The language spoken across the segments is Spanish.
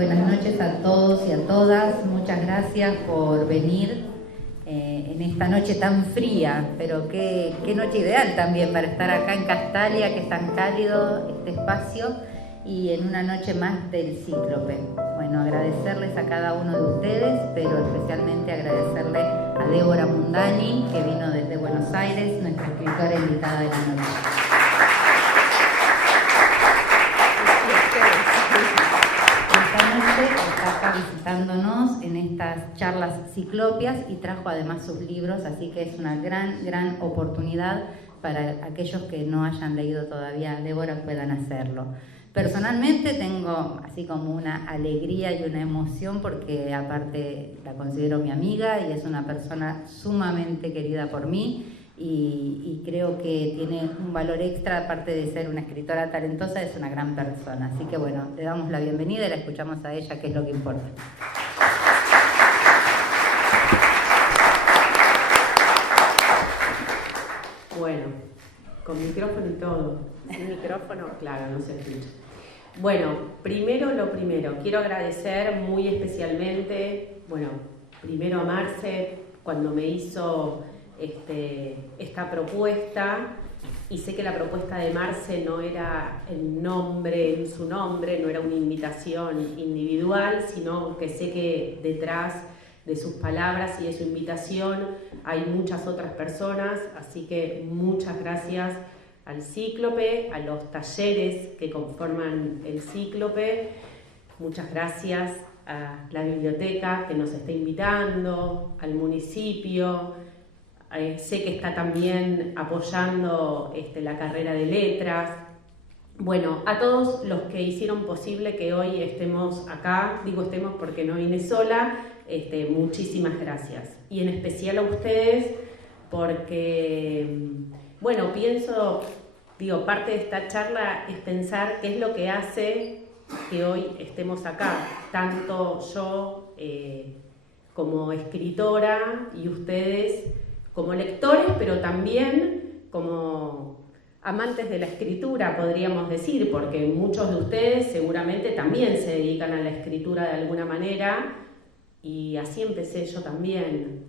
Buenas noches a todos y a todas. Muchas gracias por venir en esta noche tan fría, pero qué noche ideal también para estar acá en Castalia, que es tan cálido este espacio, y en una noche más del Cíclope. Bueno, agradecerles a cada uno de ustedes, pero especialmente agradecerle a Débora Mundani, que vino desde Buenos Aires, nuestra escritora invitada de la noche. Está acá visitándonos en estas charlas ciclopias y trajo además sus libros, así que es una gran oportunidad para aquellos que no hayan leído todavía a Débora puedan hacerlo. Personalmente tengo así como una alegría y una emoción porque aparte la considero mi amiga y es una persona sumamente querida por mí. Y creo que tiene un valor extra, aparte de ser una escritora talentosa, es una gran persona. Así que bueno, le damos la bienvenida y la escuchamos a ella, que es lo que importa. Bueno, con micrófono y todo. Sin micrófono, claro, no se escucha. Bueno, primero lo primero, quiero agradecer muy especialmente, primero a Marce, cuando me hizo esta propuesta, y sé que la propuesta de Marce no era en su nombre, no era una invitación individual, sino que sé que detrás de sus palabras y de su invitación hay muchas otras personas, así que muchas gracias al Cíclope, a los talleres que conforman el Cíclope, muchas gracias a la biblioteca que nos está invitando, al municipio. Sé que está también apoyando la carrera de letras. Bueno, a todos los que hicieron posible que hoy estemos acá, digo estemos porque no vine sola, muchísimas gracias. Y en especial a ustedes porque, parte de esta charla es pensar qué es lo que hace que hoy estemos acá, tanto yo como escritora y ustedes como lectores, pero también como amantes de la escritura, podríamos decir, porque muchos de ustedes seguramente también se dedican a la escritura de alguna manera, y así empecé yo también.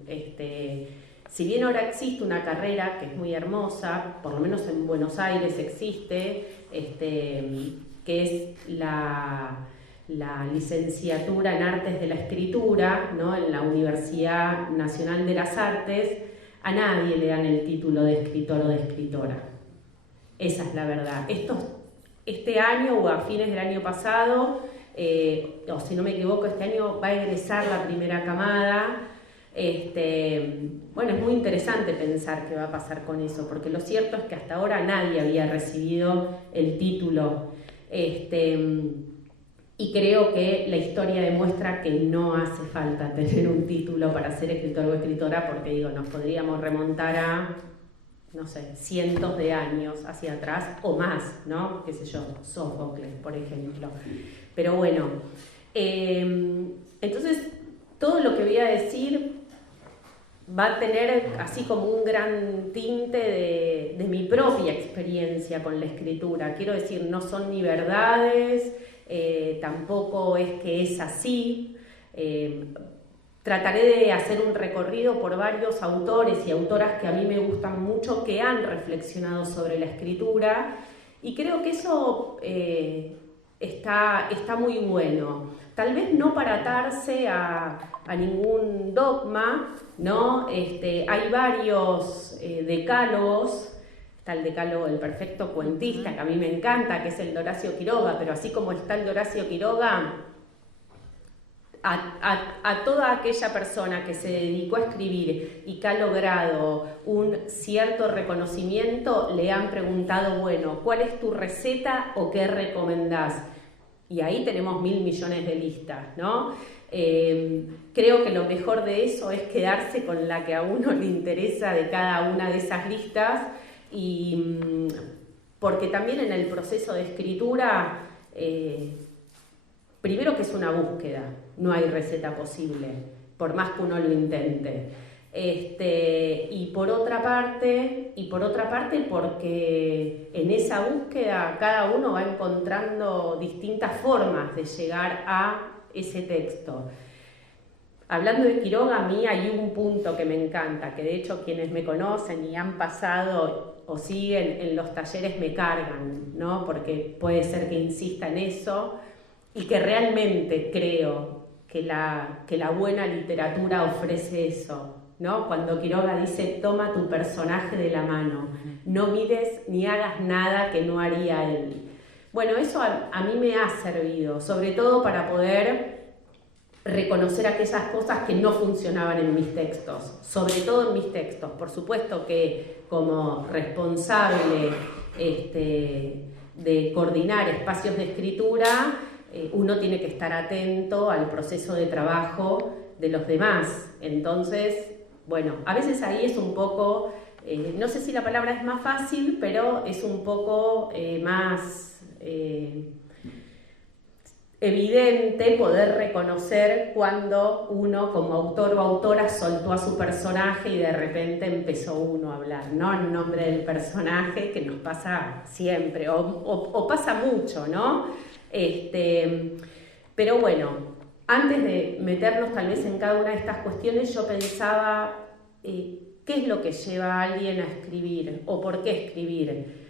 Si bien ahora existe una carrera que es muy hermosa, por lo menos en Buenos Aires existe, que es la licenciatura en Artes de la Escritura, ¿no?, en la Universidad Nacional de las Artes, a nadie le dan el título de escritor o de escritora. Esa es la verdad. Este año o a fines del año pasado, o si no me equivoco, este año va a egresar la primera camada. Es muy interesante pensar qué va a pasar con eso, porque lo cierto es que hasta ahora nadie había recibido el título. Y creo que la historia demuestra que no hace falta tener un título para ser escritor o escritora, porque nos podríamos remontar a, cientos de años hacia atrás o más, ¿no? Qué sé yo, Sófocles, por ejemplo. Pero bueno, entonces todo lo que voy a decir va a tener así como un gran tinte de mi propia experiencia con la escritura. Quiero decir, no son ni verdades, tampoco es que es así. Trataré de hacer un recorrido por varios autores y autoras que a mí me gustan mucho, que han reflexionado sobre la escritura, y creo que eso está muy bueno. Tal vez no para atarse a ningún dogma, ¿no? Hay varios decálogos. Está el decálogo del perfecto cuentista, que a mí me encanta, que es el de Horacio Quiroga, pero así como está el de Horacio Quiroga, a toda aquella persona que se dedicó a escribir y que ha logrado un cierto reconocimiento, le han preguntado, ¿cuál es tu receta o qué recomendás? Y ahí tenemos 1.000 millones de listas, ¿no? Creo que lo mejor de eso es quedarse con la que a uno le interesa de cada una de esas listas, y porque también en el proceso de escritura, primero que es una búsqueda, no hay receta posible, por más que uno lo intente. Y por otra parte porque en esa búsqueda cada uno va encontrando distintas formas de llegar a ese texto. Hablando de Quiroga, a mí hay un punto que me encanta, que de hecho quienes me conocen y han pasado o siguen en los talleres me cargan, ¿no? Porque puede ser que insista en eso y que realmente creo que la buena literatura ofrece eso, ¿no? Cuando Quiroga dice, toma tu personaje de la mano, no mires ni hagas nada que no haría él. Bueno, eso a mí me ha servido, sobre todo para poder reconocer aquellas cosas que no funcionaban en mis textos, sobre todo en mis textos. Por supuesto que como responsable de coordinar espacios de escritura, uno tiene que estar atento al proceso de trabajo de los demás. Entonces, bueno, a veces ahí es un poco, no sé si la palabra es más fácil, pero es un poco más evidente poder reconocer cuando uno como autor o autora soltó a su personaje y de repente empezó uno a hablar, ¿no? En nombre del personaje, que nos pasa siempre, o pasa mucho, ¿no? Pero bueno, antes de meternos tal vez en cada una de estas cuestiones, yo pensaba, ¿qué es lo que lleva a alguien a escribir? ¿O por qué escribir?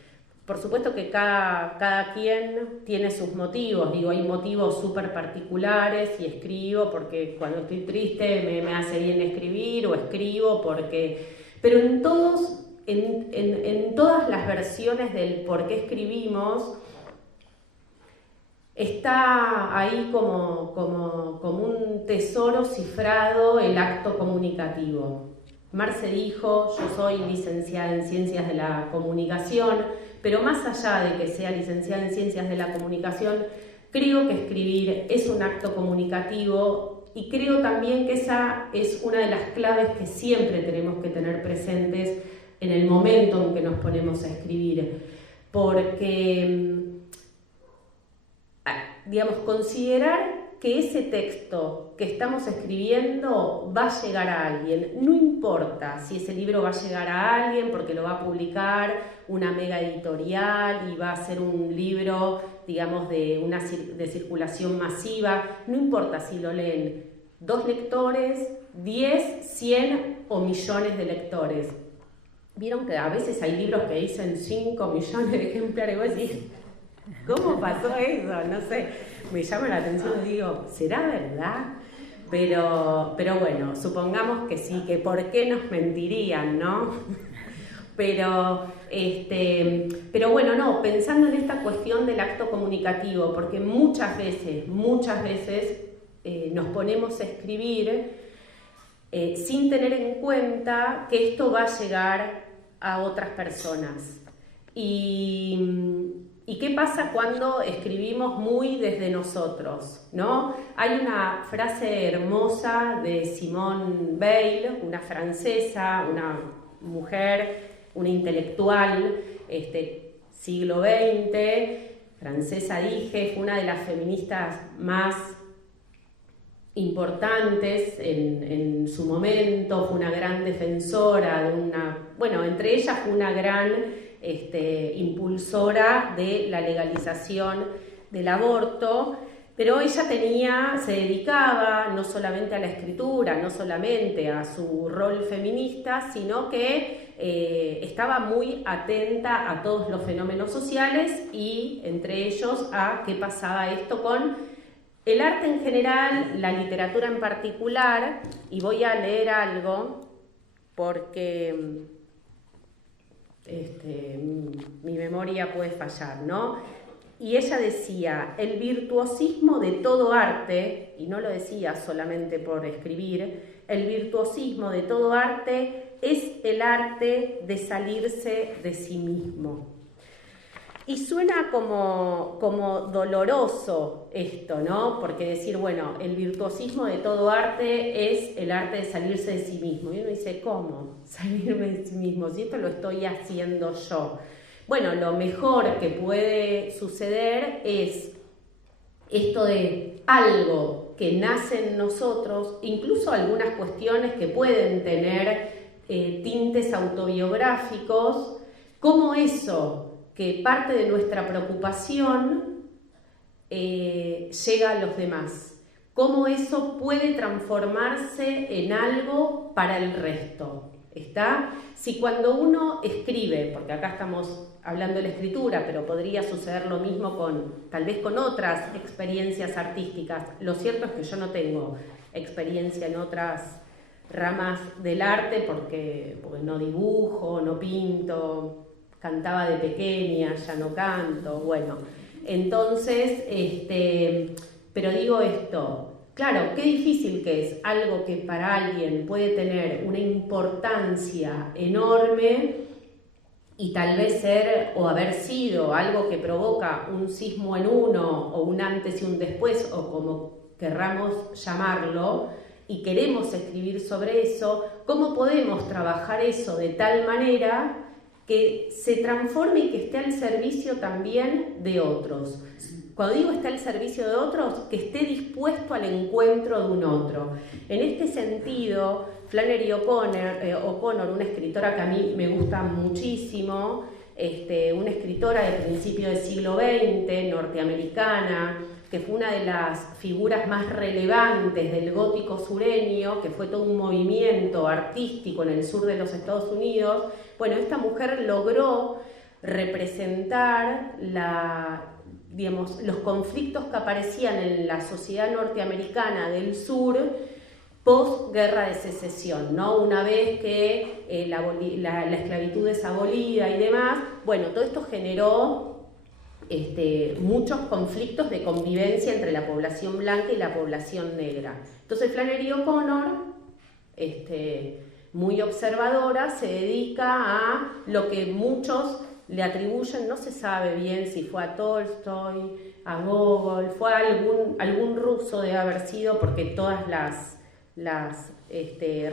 Por supuesto que cada quien tiene sus motivos, digo, hay motivos súper particulares y escribo porque cuando estoy triste me hace bien escribir o escribo porque... Pero en todas las versiones del por qué escribimos está ahí como un tesoro cifrado el acto comunicativo. Marce dijo, yo soy licenciada en Ciencias de la Comunicación, pero más allá de que sea licenciada en Ciencias de la Comunicación, creo que escribir es un acto comunicativo y creo también que esa es una de las claves que siempre tenemos que tener presentes en el momento en que nos ponemos a escribir, porque, digamos, considerar que ese texto que estamos escribiendo va a llegar a alguien. No importa si ese libro va a llegar a alguien porque lo va a publicar una mega editorial y va a ser un libro, digamos, de circulación masiva. No importa si lo leen 2 lectores, 10, 100 o millones de lectores. Vieron que a veces hay libros que dicen 5 millones de ejemplares. Vos decís, ¿cómo pasó eso? No sé. Me llama la atención y digo, ¿será verdad? Pero bueno, supongamos que sí, que por qué nos mentirían, ¿no? Pero bueno, no, pensando en esta cuestión del acto comunicativo, porque muchas veces nos ponemos a escribir sin tener en cuenta que esto va a llegar a otras personas. ¿Y qué pasa cuando escribimos muy desde nosotros, ¿no? Hay una frase hermosa de Simone Weil, una francesa, una mujer, una intelectual, siglo XX, francesa dije, fue una de las feministas más importantes en su momento, fue una gran defensora de entre ellas fue una gran impulsora de la legalización del aborto, pero ella se dedicaba no solamente a la escritura, no solamente a su rol feminista, sino que estaba muy atenta a todos los fenómenos sociales y entre ellos a qué pasaba esto con el arte en general, la literatura en particular, y voy a leer algo porque mi memoria puede fallar, ¿no? Y ella decía, el virtuosismo de todo arte, y no lo decía solamente por escribir, el virtuosismo de todo arte es el arte de salirse de sí mismo. Y suena como doloroso esto, ¿no? Porque decir, bueno, el virtuosismo de todo arte es el arte de salirse de sí mismo. Y uno dice, ¿cómo salirme de sí mismo? Si esto lo estoy haciendo yo. Bueno, lo mejor que puede suceder es esto de algo que nace en nosotros, incluso algunas cuestiones que pueden tener tintes autobiográficos, como eso que parte de nuestra preocupación llega a los demás. cómo eso puede transformarse en algo para el resto. ¿Está? Si cuando uno escribe, porque acá estamos hablando de la escritura, pero podría suceder lo mismo tal vez con otras experiencias artísticas. Lo cierto es que yo no tengo experiencia en otras ramas del arte porque no dibujo, no pinto, cantaba de pequeña, ya no canto, bueno. Entonces, pero digo esto. Claro, qué difícil que es algo que para alguien puede tener una importancia enorme y tal vez ser o haber sido algo que provoca un sismo en uno o un antes y un después o como querramos llamarlo y queremos escribir sobre eso, ¿cómo podemos trabajar eso de tal manera que se transforme y que esté al servicio también de otros? Cuando digo está al servicio de otros, que esté dispuesto al encuentro de un otro. En este sentido, Flannery O'Connor, una escritora que a mí me gusta muchísimo, una escritora de principio del siglo XX, norteamericana, que fue una de las figuras más relevantes del gótico sureño, que fue todo un movimiento artístico en el sur de los Estados Unidos. Bueno, esta mujer logró representar los conflictos que aparecían en la sociedad norteamericana del sur post-guerra de secesión, ¿no? Una vez que la esclavitud es abolida y demás, bueno, todo esto generó muchos conflictos de convivencia entre la población blanca y la población negra. Entonces Flannery O'Connor, muy observadora, se dedica a lo que muchos le atribuyen, no se sabe bien si fue a Tolstoy, a Gogol, fue a algún ruso de haber sido, porque todas las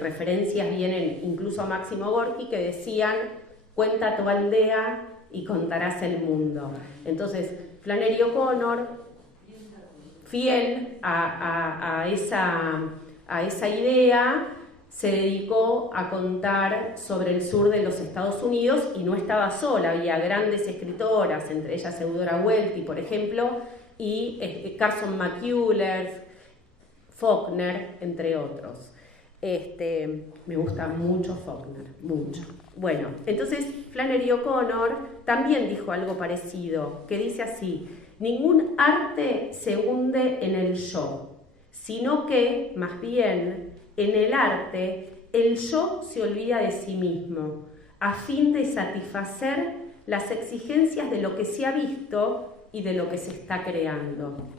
referencias vienen incluso a Máximo Gorki, que decían, cuenta tu aldea y contarás el mundo. Entonces, Flannery O'Connor, fiel a esa idea, se dedicó a contar sobre el sur de los Estados Unidos y no estaba sola, había grandes escritoras, entre ellas Eudora Welty, por ejemplo, y Carson McCullers, Faulkner, entre otros. Me gusta mucho Faulkner, mucho. Bueno, entonces Flannery O'Connor también dijo algo parecido, que dice así: ningún arte se hunde en el yo, sino que, más bien, en el arte, el yo se olvida de sí mismo, a fin de satisfacer las exigencias de lo que se ha visto y de lo que se está creando.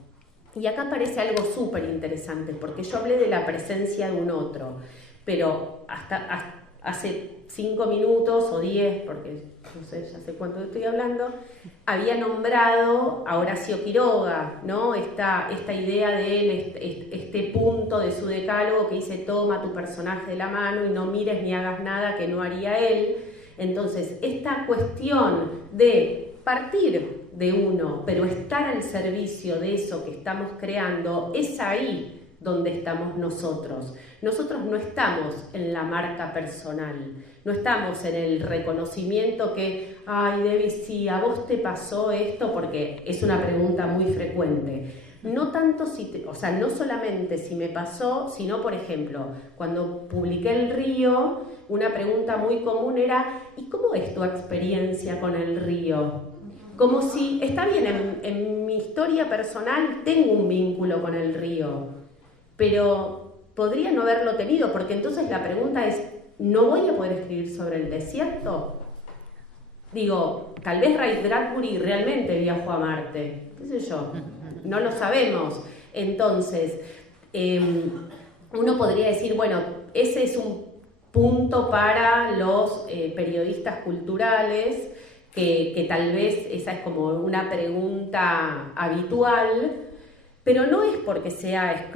Y acá aparece algo súper interesante, porque yo hablé de la presencia de un otro, pero hasta hace 5 minutos o 10, porque no sé, ya sé cuánto estoy hablando, había nombrado a Horacio Quiroga, ¿no? Esta idea de él, este punto de su decálogo que dice: toma tu personaje de la mano y no mires ni hagas nada que no haría él. Entonces, esta cuestión de partir de uno, pero estar al servicio de eso que estamos creando, es ahí donde estamos nosotros. Nosotros no estamos en la marca personal, no estamos en el reconocimiento que, ay, Debbie, sí, a vos te pasó esto, porque es una pregunta muy frecuente. No tanto no solamente si me pasó, sino, por ejemplo, cuando publiqué El Río, una pregunta muy común era: ¿y cómo es tu experiencia con el río? Como si, está bien, en mi historia personal tengo un vínculo con el río, pero podría no haberlo tenido, porque entonces la pregunta es: ¿no voy a poder escribir sobre el desierto? Digo, tal vez Ray Bradbury realmente viajó a Marte, qué sé yo, no lo sabemos. Entonces, uno podría decir, bueno, ese es un punto para los periodistas culturales, que tal vez esa es como una pregunta habitual, pero no es porque sea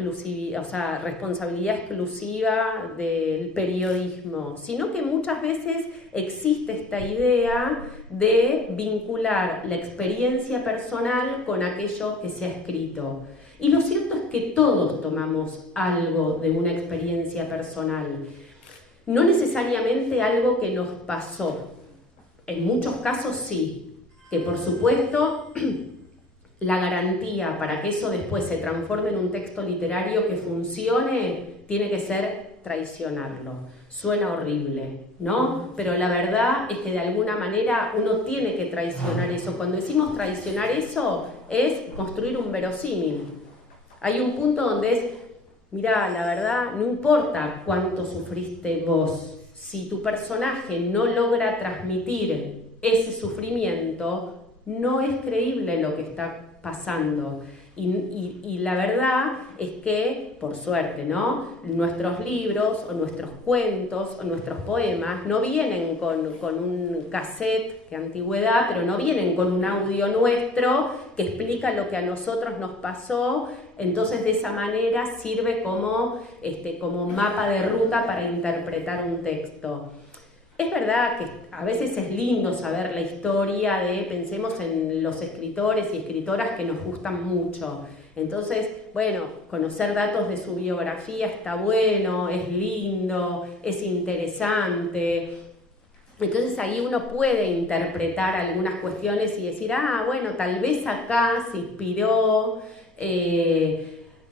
responsabilidad exclusiva del periodismo, sino que muchas veces existe esta idea de vincular la experiencia personal con aquello que se ha escrito. Y lo cierto es que todos tomamos algo de una experiencia personal, no necesariamente algo que nos pasó. En muchos casos sí, que por supuesto la garantía para que eso después se transforme en un texto literario que funcione, tiene que ser traicionarlo. Suena horrible, ¿no? Pero la verdad es que de alguna manera uno tiene que traicionar eso. Cuando decimos traicionar eso, es construir un verosímil. Hay un punto donde es, mirá, la verdad, no importa cuánto sufriste vos, si tu personaje no logra transmitir ese sufrimiento, no es creíble lo que está pasando. Y la verdad es que, por suerte, ¿no? Nuestros libros o nuestros cuentos o nuestros poemas no vienen con un cassette, que antigüedad, pero no vienen con un audio nuestro que explica lo que a nosotros nos pasó. Entonces, de esa manera sirve como mapa de ruta para interpretar un texto. Es verdad que a veces es lindo saber la historia pensemos en los escritores y escritoras que nos gustan mucho. Entonces, bueno, conocer datos de su biografía está bueno, es lindo, es interesante. Entonces ahí uno puede interpretar algunas cuestiones y decir, bueno, tal vez acá se inspiró.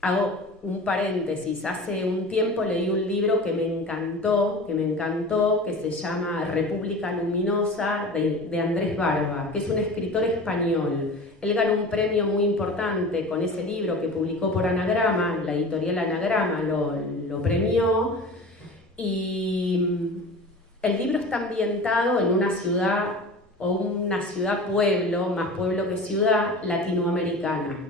Hago un paréntesis, hace un tiempo leí un libro que me encantó, que se llama República Luminosa, de Andrés Barba, que es un escritor español. Él ganó un premio muy importante con ese libro que publicó por Anagrama, la editorial Anagrama lo premió, y el libro está ambientado en una ciudad, o una ciudad-pueblo, más pueblo que ciudad, latinoamericana,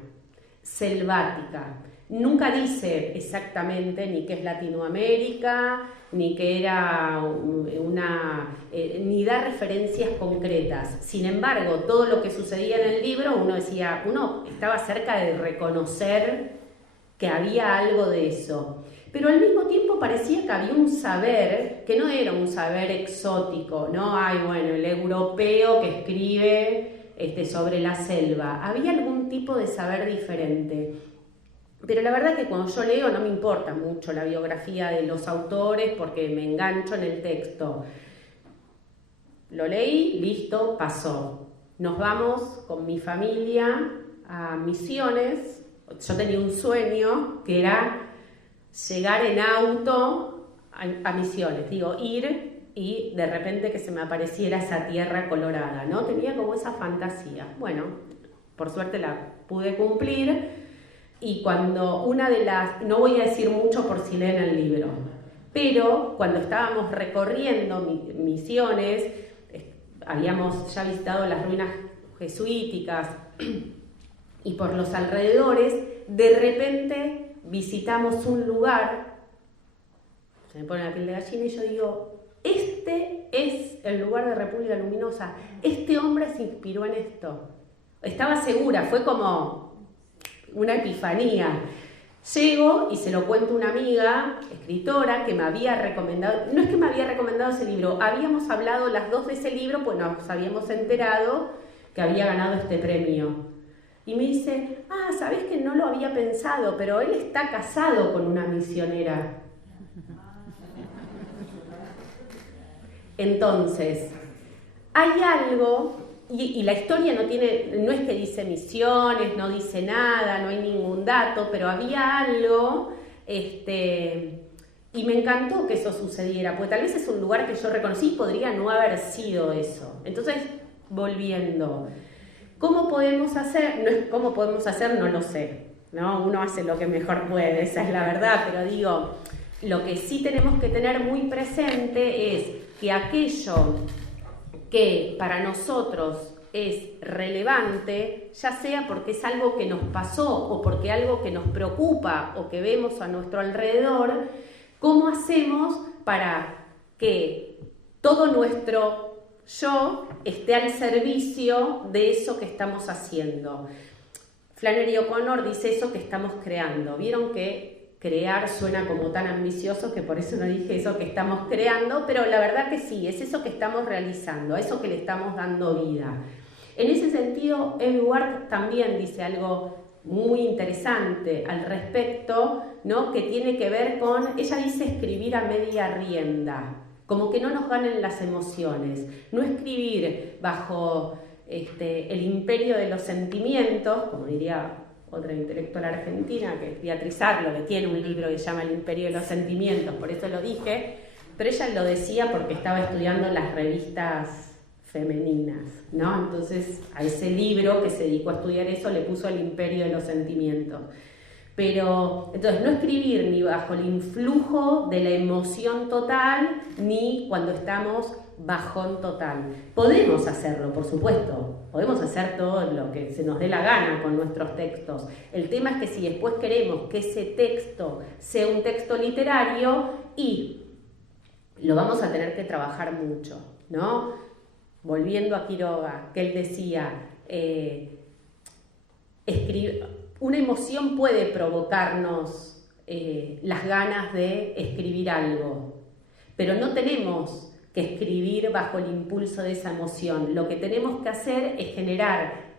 selvática. Nunca dice exactamente ni qué es Latinoamérica, ni que era ni da referencias concretas. Sin embargo, todo lo que sucedía en el libro, uno estaba cerca de reconocer que había algo de eso. Pero al mismo tiempo parecía que había un saber, que no era un saber exótico, ¿no? El europeo que escribe sobre la selva. Había algún tipo de saber diferente. Pero la verdad es que cuando yo leo no me importa mucho la biografía de los autores porque me engancho en el texto. Lo leí, listo, pasó. Nos vamos con mi familia a Misiones. Yo tenía un sueño que era llegar en auto a Misiones. Ir y de repente que se me apareciera esa tierra colorada, ¿no? Tenía como esa fantasía. Bueno, por suerte la pude cumplir. Y cuando no voy a decir mucho por si leen el libro, pero cuando estábamos recorriendo Misiones, habíamos ya visitado las ruinas jesuíticas y por los alrededores, de repente visitamos un lugar, se me pone la piel de gallina y yo digo, este es el lugar de República Luminosa, este hombre se inspiró en esto. Estaba segura, fue como una epifanía. Llego y se lo cuento a una amiga, escritora, que me había recomendado, no es que me había recomendado ese libro, habíamos hablado las dos de ese libro, pues nos habíamos enterado que había ganado este premio. Y me dice, ¿sabés que no lo había pensado? Pero él está casado con una misionera. Entonces, hay algo. Y la historia no es que dice Misiones, no dice nada, no hay ningún dato, pero había algo, y me encantó que eso sucediera, porque tal vez es un lugar que yo reconocí y podría no haber sido eso. Entonces, volviendo, ¿cómo podemos hacer? ¿Cómo podemos hacer? No lo sé, ¿no? Uno hace lo que mejor puede, esa es la verdad, pero digo, lo que sí tenemos que tener muy presente es que aquello que para nosotros es relevante, ya sea porque es algo que nos pasó o porque algo que nos preocupa o que vemos a nuestro alrededor, ¿cómo hacemos para que todo nuestro yo esté al servicio de eso que estamos haciendo? Flannery O'Connor dice eso que estamos creando. ¿Vieron que crear suena como tan ambicioso que por eso no dije eso que estamos creando? Pero la verdad que sí, es eso que estamos realizando, a eso que le estamos dando vida. En ese sentido, Amy Ward también dice algo muy interesante al respecto, ¿no? Que tiene que ver con, ella dice escribir a media rienda, como que no nos ganen las emociones, no escribir bajo El imperio de los sentimientos, como diría otra intelectual argentina, que es Beatriz Arlo, que tiene un libro que se llama El imperio de los sentimientos, por eso lo dije, pero ella lo decía porque estaba estudiando las revistas femeninas, ¿no? Entonces a ese libro que se dedicó a estudiar eso le puso El imperio de los sentimientos. Pero entonces no escribir ni bajo el influjo de la emoción total, ni cuando estamos bajón total. Podemos hacerlo, por supuesto, podemos hacer todo lo que se nos dé la gana con nuestros textos. El tema es que si después queremos que ese texto sea un texto literario, y lo vamos a tener que trabajar mucho, ¿no? Volviendo a Quiroga, que él decía, una emoción puede provocarnos las ganas de escribir algo, pero no tenemos que escribir bajo el impulso de esa emoción. Lo que tenemos que hacer es generar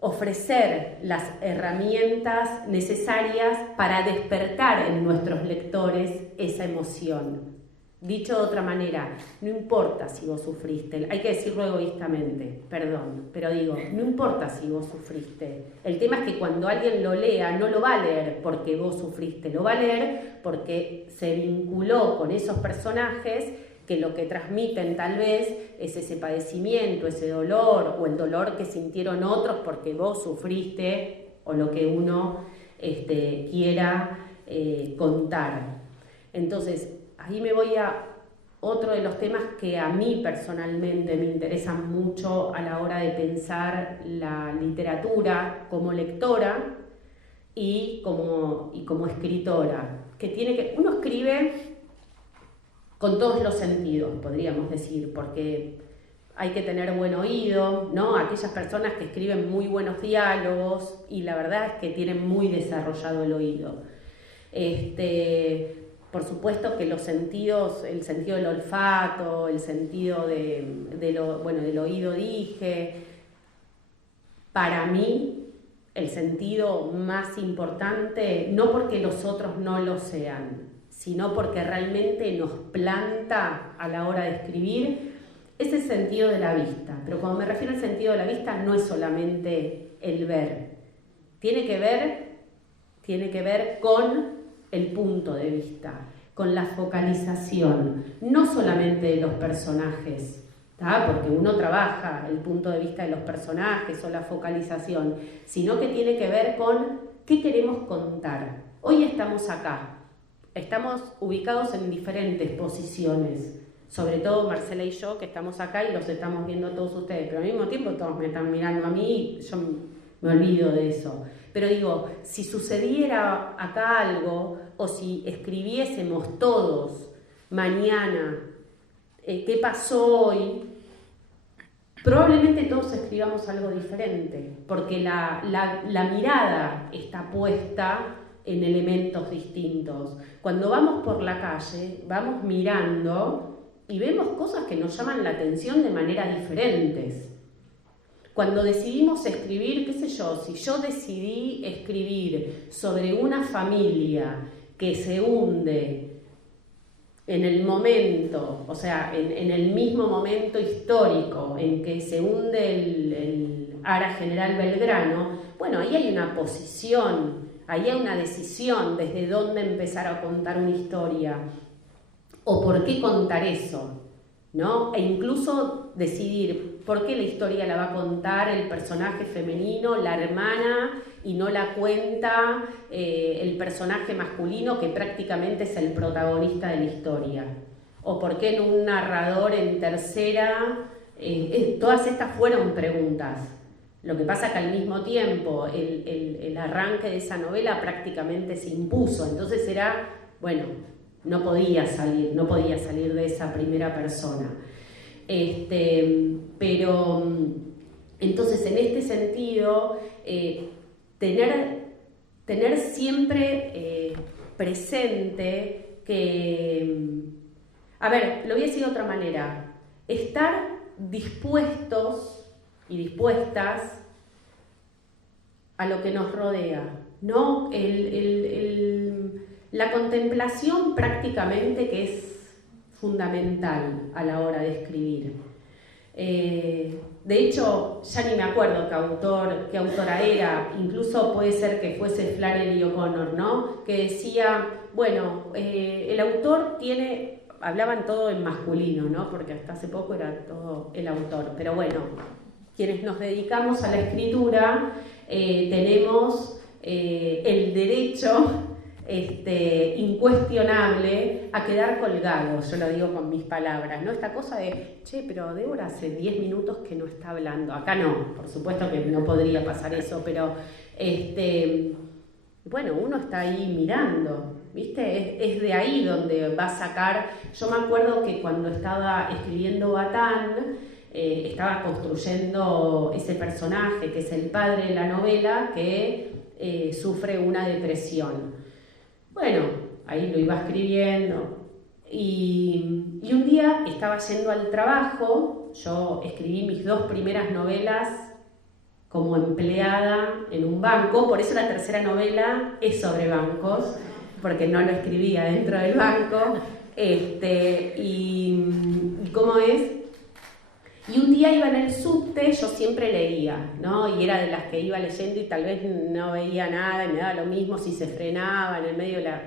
ofrecer las herramientas necesarias para despertar en nuestros lectores esa emoción. Dicho de otra manera, no importa si vos sufriste, hay que decirlo egoístamente, perdón, pero digo, no importa si vos sufriste. El tema es que cuando alguien lo lea, no lo va a leer porque vos sufriste, lo va a leer porque se vinculó con esos personajes que lo que transmiten tal vez es ese padecimiento, ese dolor, o el dolor que sintieron otros porque vos sufriste, o lo que uno quiera contar. Entonces, ahí me voy a otro de los temas que a mí personalmente me interesan mucho a la hora de pensar la literatura como lectora y como escritora, que uno escribe con todos los sentidos, podríamos decir, porque hay que tener buen oído, ¿no? Aquellas personas que escriben muy buenos diálogos, y la verdad es que tienen muy desarrollado el oído. Por supuesto que los sentidos, el sentido del olfato, el sentido del oído, dije, para mí el sentido más importante, no porque los otros no lo sean, sino porque realmente nos planta a la hora de escribir, es el sentido de la vista. Pero cuando me refiero al sentido de la vista, no es solamente el ver, tiene que ver con el punto de vista, con la focalización, no solamente de los personajes, ¿tá? Porque uno trabaja el punto de vista de los personajes o la focalización, sino que tiene que ver con qué queremos contar. Hoy estamos acá, estamos ubicados en diferentes posiciones, sobre todo Marcela y yo, que estamos acá y los estamos viendo a todos ustedes, pero al mismo tiempo todos me están mirando a mí, yo me olvido de eso. Pero digo, si sucediera acá algo, o si escribiésemos todos mañana qué pasó hoy, probablemente todos escribamos algo diferente, porque la mirada está puesta en elementos distintos. Cuando vamos por la calle, vamos mirando y vemos cosas que nos llaman la atención de manera diferentes. Cuando decidimos escribir, qué sé yo, si yo decidí escribir sobre una familia que se hunde en el momento, o sea, en el mismo momento histórico en que se hunde el Ara General Belgrano, bueno, ahí hay una posición, ahí hay una decisión desde dónde empezar a contar una historia o por qué contar eso, ¿no? E incluso decidir por qué la historia la va a contar el personaje femenino, la hermana, y no la cuenta el personaje masculino, que prácticamente es el protagonista de la historia. O por qué en un narrador en tercera. Todas estas fueron preguntas. Lo que pasa que al mismo tiempo el arranque de esa novela prácticamente se impuso. Entonces era, bueno, no podía salir de esa primera persona. Pero entonces en este sentido tener siempre presente que, a ver, lo voy a decir de otra manera, estar dispuestos y dispuestas a lo que nos rodea, ¿no? La contemplación prácticamente, que es fundamental a la hora de escribir. De hecho, ya ni me acuerdo qué autora era, incluso puede ser que fuese Flannery O'Connor, ¿no? Que decía, bueno, el autor hablaban todo en masculino, ¿no? Porque hasta hace poco era todo el autor, pero bueno, quienes nos dedicamos a la escritura tenemos el derecho incuestionable a quedar colgados, yo lo digo con mis palabras, ¿no? Esta cosa de, che, pero Débora hace 10 minutos que no está hablando. Acá no, por supuesto que no podría pasar eso, pero bueno, uno está ahí mirando, ¿viste? Es de ahí donde va a sacar. Yo me acuerdo que cuando estaba escribiendo Batán, estaba construyendo ese personaje que es el padre de la novela que sufre una depresión. Bueno, ahí lo iba escribiendo y un día estaba yendo al trabajo. Yo escribí mis 2 primeras novelas como empleada en un banco, por eso la tercera novela es sobre bancos, porque no lo escribía dentro del banco. ¿Y cómo es? Y un día iba en el subte, yo siempre leía, ¿no? Y era de las que iba leyendo y tal vez no veía nada y me daba lo mismo si se frenaba en el medio de la...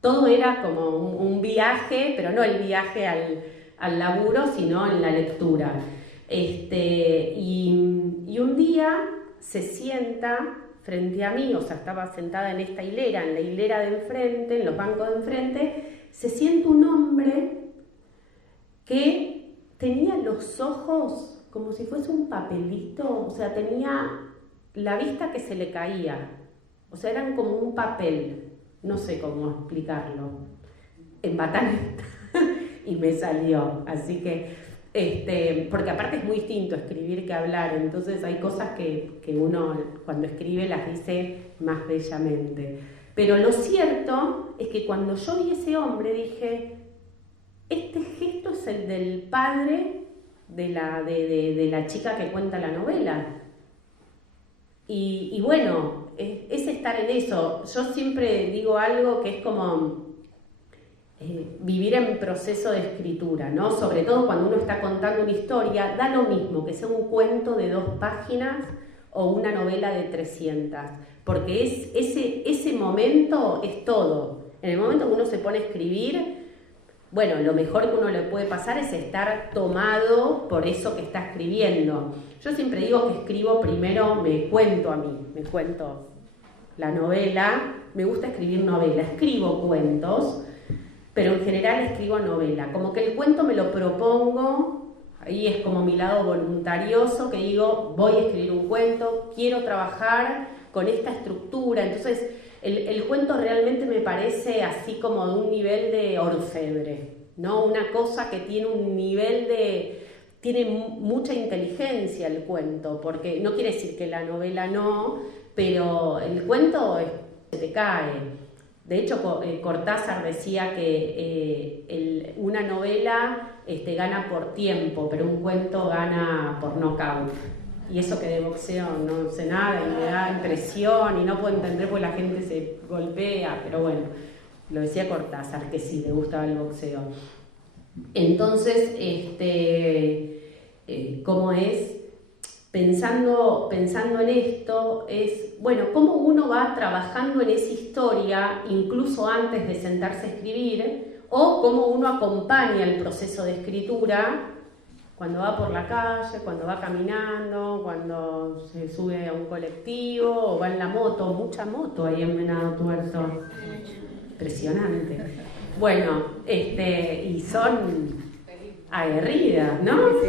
Todo era como un viaje, pero no el viaje al laburo, sino en la lectura. Y un día se sienta frente a mí, o sea, estaba sentada en esta hilera, en la hilera de enfrente, en los bancos de enfrente, se sienta un hombre que tenía los ojos como si fuese un papelito, o sea, tenía la vista que se le caía, o sea, eran como un papel, no sé cómo explicarlo, en Batán y me salió, así que, porque aparte es muy distinto escribir que hablar, entonces hay cosas que uno cuando escribe las dice más bellamente, pero lo cierto es que cuando yo vi ese hombre dije, este gesto es el del padre de la chica que cuenta la novela. Y bueno, es estar en eso. Yo siempre digo algo que es como vivir en proceso de escritura, ¿no? Sobre todo cuando uno está contando una historia, da lo mismo que sea un cuento de 2 páginas o una novela de 300, porque ese momento es todo. En el momento que uno se pone a escribir, bueno, lo mejor que uno le puede pasar es estar tomado por eso que está escribiendo. Yo siempre digo que escribo primero, me cuento la novela, me gusta escribir novela, escribo cuentos, pero en general escribo novela. Como que el cuento me lo propongo, ahí es como mi lado voluntarioso, que digo, voy a escribir un cuento, quiero trabajar con esta estructura, entonces... El cuento realmente me parece así como de un nivel de orfebre, ¿no? Una cosa que tiene un nivel tiene mucha inteligencia el cuento, porque no quiere decir que la novela no, pero el cuento se te cae. De hecho, Cortázar decía que una novela gana por tiempo, pero un cuento gana por nocaut. Y eso que de boxeo no sé nada y me da impresión y no puedo entender porque la gente se golpea, pero bueno, lo decía Cortázar, que sí, le gustaba el boxeo. Entonces, ¿cómo es? Pensando en esto, es, bueno, cómo uno va trabajando en esa historia, incluso antes de sentarse a escribir, o cómo uno acompaña el proceso de escritura, cuando va por la calle, cuando va caminando, cuando se sube a un colectivo o va en la moto, mucha moto ahí en Venado Tuerto. Impresionante. Bueno, y son aguerridas, ¿no? Sí.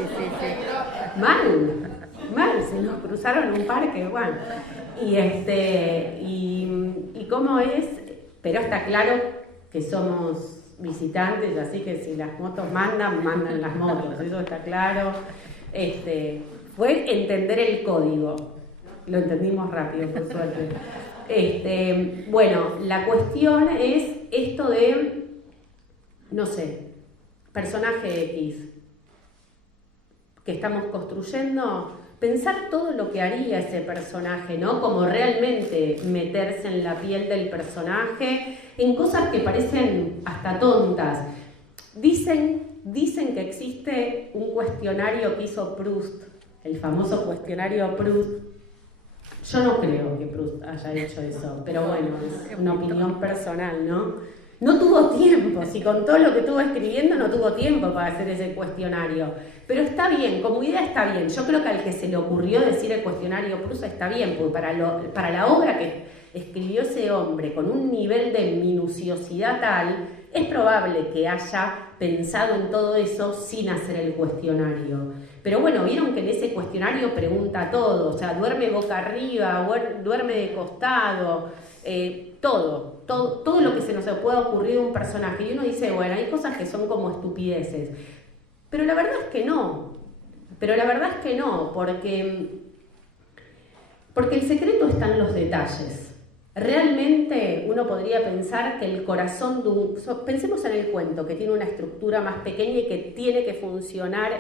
Mal, se nos cruzaron un parque, bueno. Y cómo es, pero está claro que somos visitantes, así que si las motos mandan las motos, eso está claro. Fue entender el código, lo entendimos rápido, por suerte. Bueno, la cuestión es esto de, no sé, personaje X que estamos construyendo, pensar todo lo que haría ese personaje, ¿no? Como realmente meterse en la piel del personaje, en cosas que parecen hasta tontas. Dicen que existe un cuestionario que hizo Proust, el famoso cuestionario Proust. Yo no creo que Proust haya hecho eso, pero bueno, es una opinión personal, ¿no? No tuvo tiempo, si con todo lo que estuvo escribiendo no tuvo tiempo para hacer ese cuestionario. Pero está bien, como idea está bien. Yo creo que al que se le ocurrió decir el cuestionario Proust está bien, porque para la obra que escribió ese hombre con un nivel de minuciosidad tal, es probable que haya pensado en todo eso sin hacer el cuestionario. Pero bueno, vieron que en ese cuestionario pregunta todo, o sea, duerme boca arriba, duerme de costado, todo lo que se nos pueda ocurrir de un personaje. Y uno dice, bueno, hay cosas que son como estupideces. Pero la verdad es que no. Porque el secreto está en los detalles. Realmente uno podría pensar que el corazón de un... Pensemos en el cuento, que tiene una estructura más pequeña y que tiene que funcionar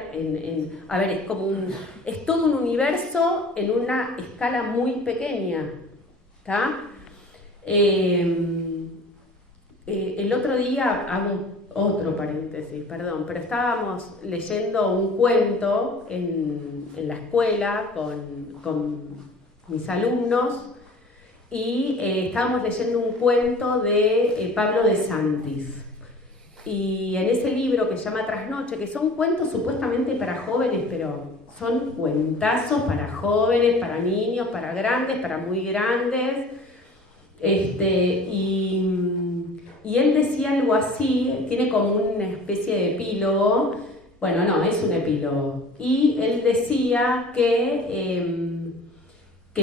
a ver, es todo un universo en una escala muy pequeña, ¿está? El otro día, hago otro paréntesis, perdón, pero estábamos leyendo un cuento en la escuela con mis alumnos y estábamos leyendo un cuento de Pablo de Santis. Y en ese libro que se llama Trasnoche, que son cuentos supuestamente para jóvenes, pero son cuentazos para jóvenes, para niños, para grandes, para muy grandes. Y él decía algo así, tiene como una especie de epílogo, bueno, no, es un epílogo, y él decía que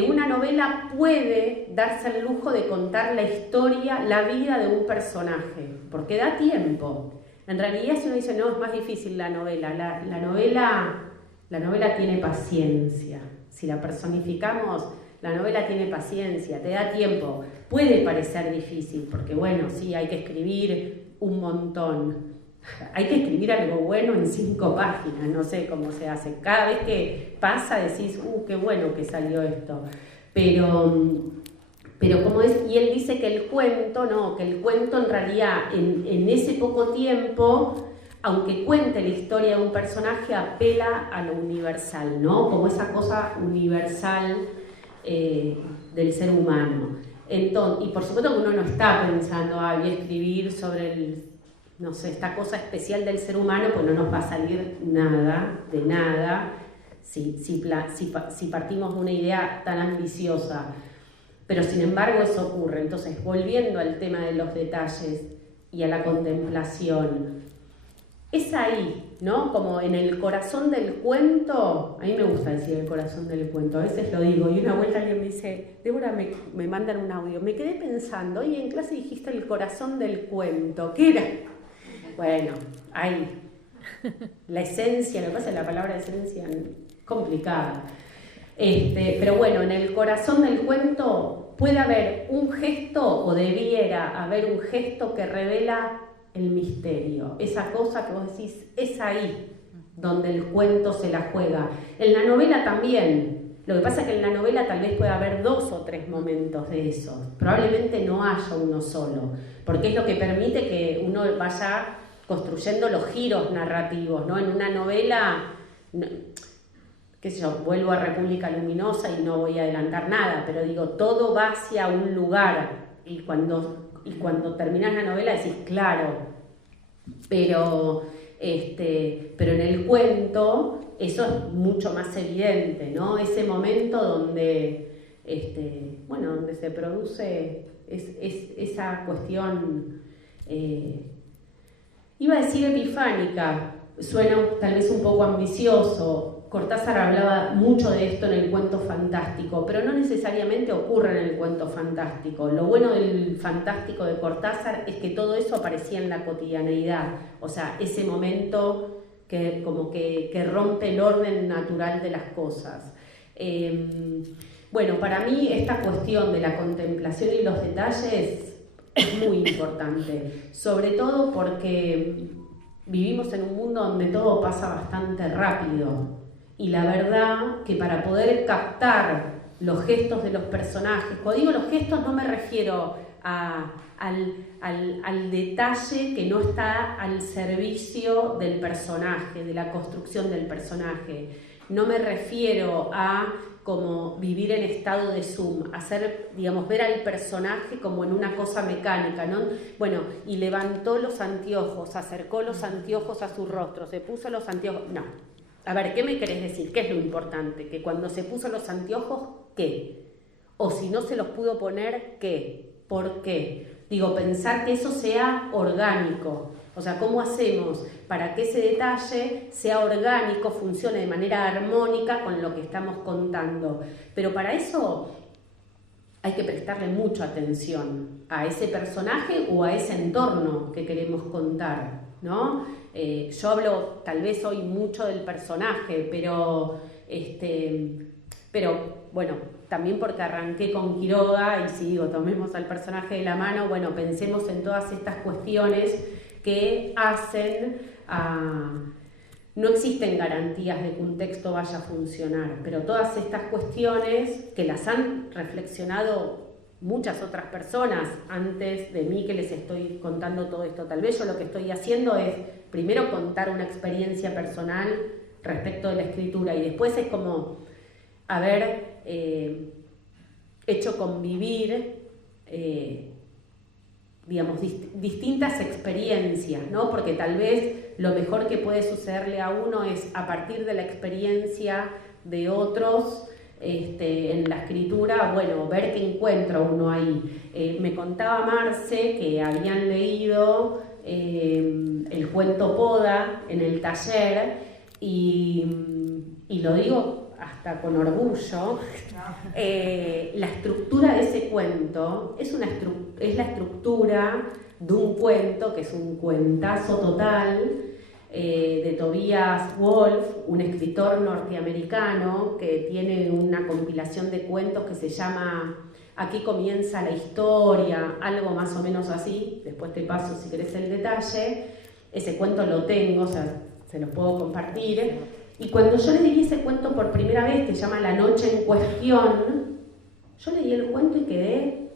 una novela puede darse el lujo de contar la historia, la vida de un personaje, porque da tiempo. En realidad, si uno dice, no, es más difícil la novela, la novela tiene paciencia. Si la personificamos, la novela tiene paciencia, te da tiempo. Puede parecer difícil, porque bueno, sí, hay que escribir un montón. Hay que escribir algo bueno en 5 páginas, no sé cómo se hace. Cada vez que pasa decís, qué bueno que salió esto. Pero como es, y él dice que el cuento en realidad en ese poco tiempo, aunque cuente la historia de un personaje, apela a lo universal, ¿no? Como esa cosa universal del ser humano. Entonces, y por supuesto que uno no está pensando, voy a escribir sobre esta cosa especial del ser humano, pues no nos va a salir nada, de nada, si partimos de una idea tan ambiciosa. Pero sin embargo eso ocurre. Entonces, volviendo al tema de los detalles y a la contemplación, es ahí, ¿no? Como en el corazón del cuento. A mí me gusta decir el corazón del cuento, a veces lo digo, y una vuelta alguien me dice, Débora, me mandan un audio, me quedé pensando, oye, en clase dijiste el corazón del cuento, ¿qué era? Bueno, ahí, la esencia, lo que pasa es la palabra esencia complicada. Pero bueno, en el corazón del cuento puede haber un gesto, o debiera haber un gesto que revela el misterio, esa cosa que vos decís, es ahí donde el cuento se la juega. En la novela también, lo que pasa es que en la novela tal vez pueda haber 2 o 3 momentos de eso, probablemente no haya uno solo, porque es lo que permite que uno vaya construyendo los giros narrativos, ¿no? En una novela, qué sé yo, vuelvo a República Luminosa y no voy a adelantar nada, pero digo, todo va hacia un lugar, y cuando terminas la novela decís, claro, pero en el cuento eso es mucho más evidente, ¿no? Ese momento donde, donde se produce esa cuestión, iba a decir epifánica, suena tal vez un poco ambicioso. Cortázar hablaba mucho de esto en el cuento fantástico, pero no necesariamente ocurre en el cuento fantástico. Lo bueno del fantástico de Cortázar es que todo eso aparecía en la cotidianeidad, o sea, ese momento que rompe el orden natural de las cosas. Bueno, para mí esta cuestión de la contemplación y los detalles es muy importante, sobre todo porque vivimos en un mundo donde todo pasa bastante rápido. Y la verdad que para poder captar los gestos de los personajes. Cuando digo los gestos no me refiero al detalle que no está al servicio del personaje, de la construcción del personaje. No me refiero a como vivir en estado de zoom, hacer, digamos, ver al personaje como en una cosa mecánica, ¿no? Bueno, y levantó los anteojos, acercó los anteojos a su rostro, se puso los anteojos. No. A ver, ¿qué me querés decir? ¿Qué es lo importante? Que cuando se puso los anteojos, ¿qué? O si no se los pudo poner, ¿qué? ¿Por qué? Digo, pensar que eso sea orgánico. O sea, ¿cómo hacemos para que ese detalle sea orgánico, funcione de manera armónica con lo que estamos contando? Pero para eso hay que prestarle mucha atención a ese personaje o a ese entorno que queremos contar, ¿no? Yo hablo tal vez hoy mucho del personaje, pero bueno, también porque arranqué con Quiroga y si digo, tomemos al personaje de la mano, bueno, pensemos en todas estas cuestiones que hacen no existen garantías de que un texto vaya a funcionar, pero todas estas cuestiones que las han reflexionado muchas otras personas antes de mí que les estoy contando todo esto. Tal vez yo lo que estoy haciendo es primero contar una experiencia personal respecto de la escritura y después es como haber hecho convivir digamos, distintas experiencias, ¿no? Porque tal vez lo mejor que puede sucederle a uno es a partir de la experiencia de otros en la escritura, bueno, ver qué encuentra uno ahí. Me contaba Marce que habían leído el cuento Poda en el taller y lo digo hasta con orgullo, la estructura de ese cuento es la estructura de un cuento que es un cuentazo total de Tobias Wolff, un escritor norteamericano que tiene una compilación de cuentos que se llama Aquí comienza la historia, algo más o menos así, después te paso si querés el detalle. Ese cuento lo tengo, o sea, se los puedo compartir. Y cuando yo leí ese cuento por primera vez, que se llama La noche en cuestión, yo leí el cuento y quedé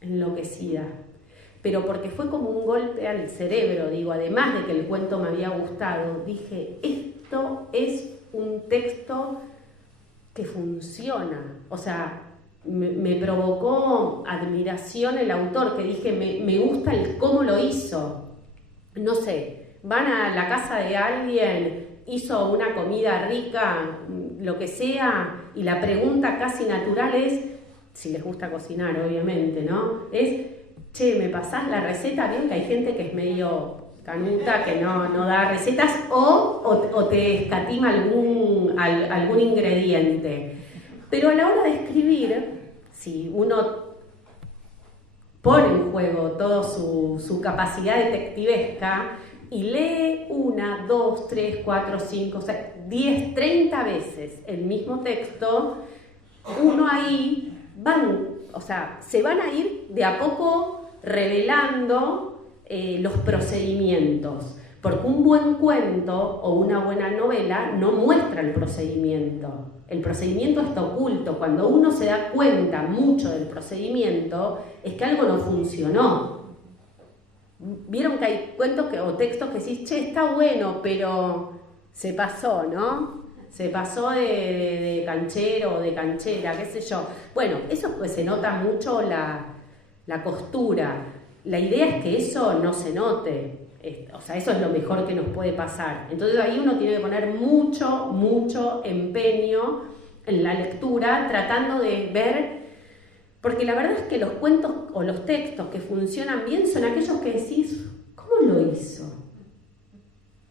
enloquecida. Pero porque fue como un golpe al cerebro, digo, además de que el cuento me había gustado, dije, esto es un texto que funciona. O sea, me provocó admiración el autor, que dije, me gusta el cómo lo hizo. No sé, van a la casa de alguien, hizo una comida rica, lo que sea, y la pregunta casi natural es, si les gusta cocinar, obviamente, ¿no? Es, che, ¿me pasás la receta? Bien que hay gente que es medio canuta, que no da recetas, o te escatima algún ingrediente. Pero a la hora de escribir, si uno pone en juego toda su capacidad detectivesca, y lee 1, 2, 3, 4, 5, 6, 10, 30 veces el mismo texto, uno ahí se van a ir de a poco revelando los procedimientos, porque un buen cuento o una buena novela no muestra el procedimiento está oculto. Cuando uno se da cuenta mucho del procedimiento, es que algo no funcionó. Vieron que hay cuentos o textos que decís, che, está bueno, pero se pasó, ¿no? Se pasó de canchero o de canchera, qué sé yo. Bueno, eso pues se nota mucho la costura. La idea es que eso no se note. O sea, eso es lo mejor que nos puede pasar. Entonces ahí uno tiene que poner mucho empeño en la lectura, tratando de ver. Porque la verdad es que los cuentos o los textos que funcionan bien son aquellos que decís, ¿cómo lo hizo?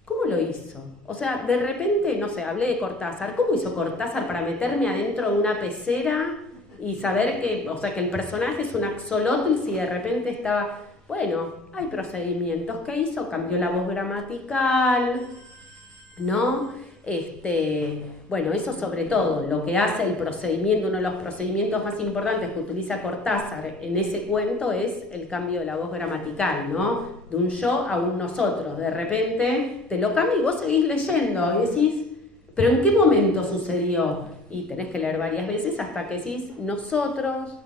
¿Cómo lo hizo? O sea, de repente, no sé, hablé de Cortázar. ¿Cómo hizo Cortázar para meterme adentro de una pecera y saber que el personaje es un axolotl si de repente estaba... Bueno, hay procedimientos. ¿Qué hizo? Cambió la voz gramatical, ¿no? Bueno, eso sobre todo, lo que hace el procedimiento, uno de los procedimientos más importantes que utiliza Cortázar en ese cuento es el cambio de la voz gramatical, ¿no? De un yo a un nosotros. De repente te lo cambia y vos seguís leyendo y decís, ¿pero en qué momento sucedió? y tenés que leer varias veces hasta que decís nosotros,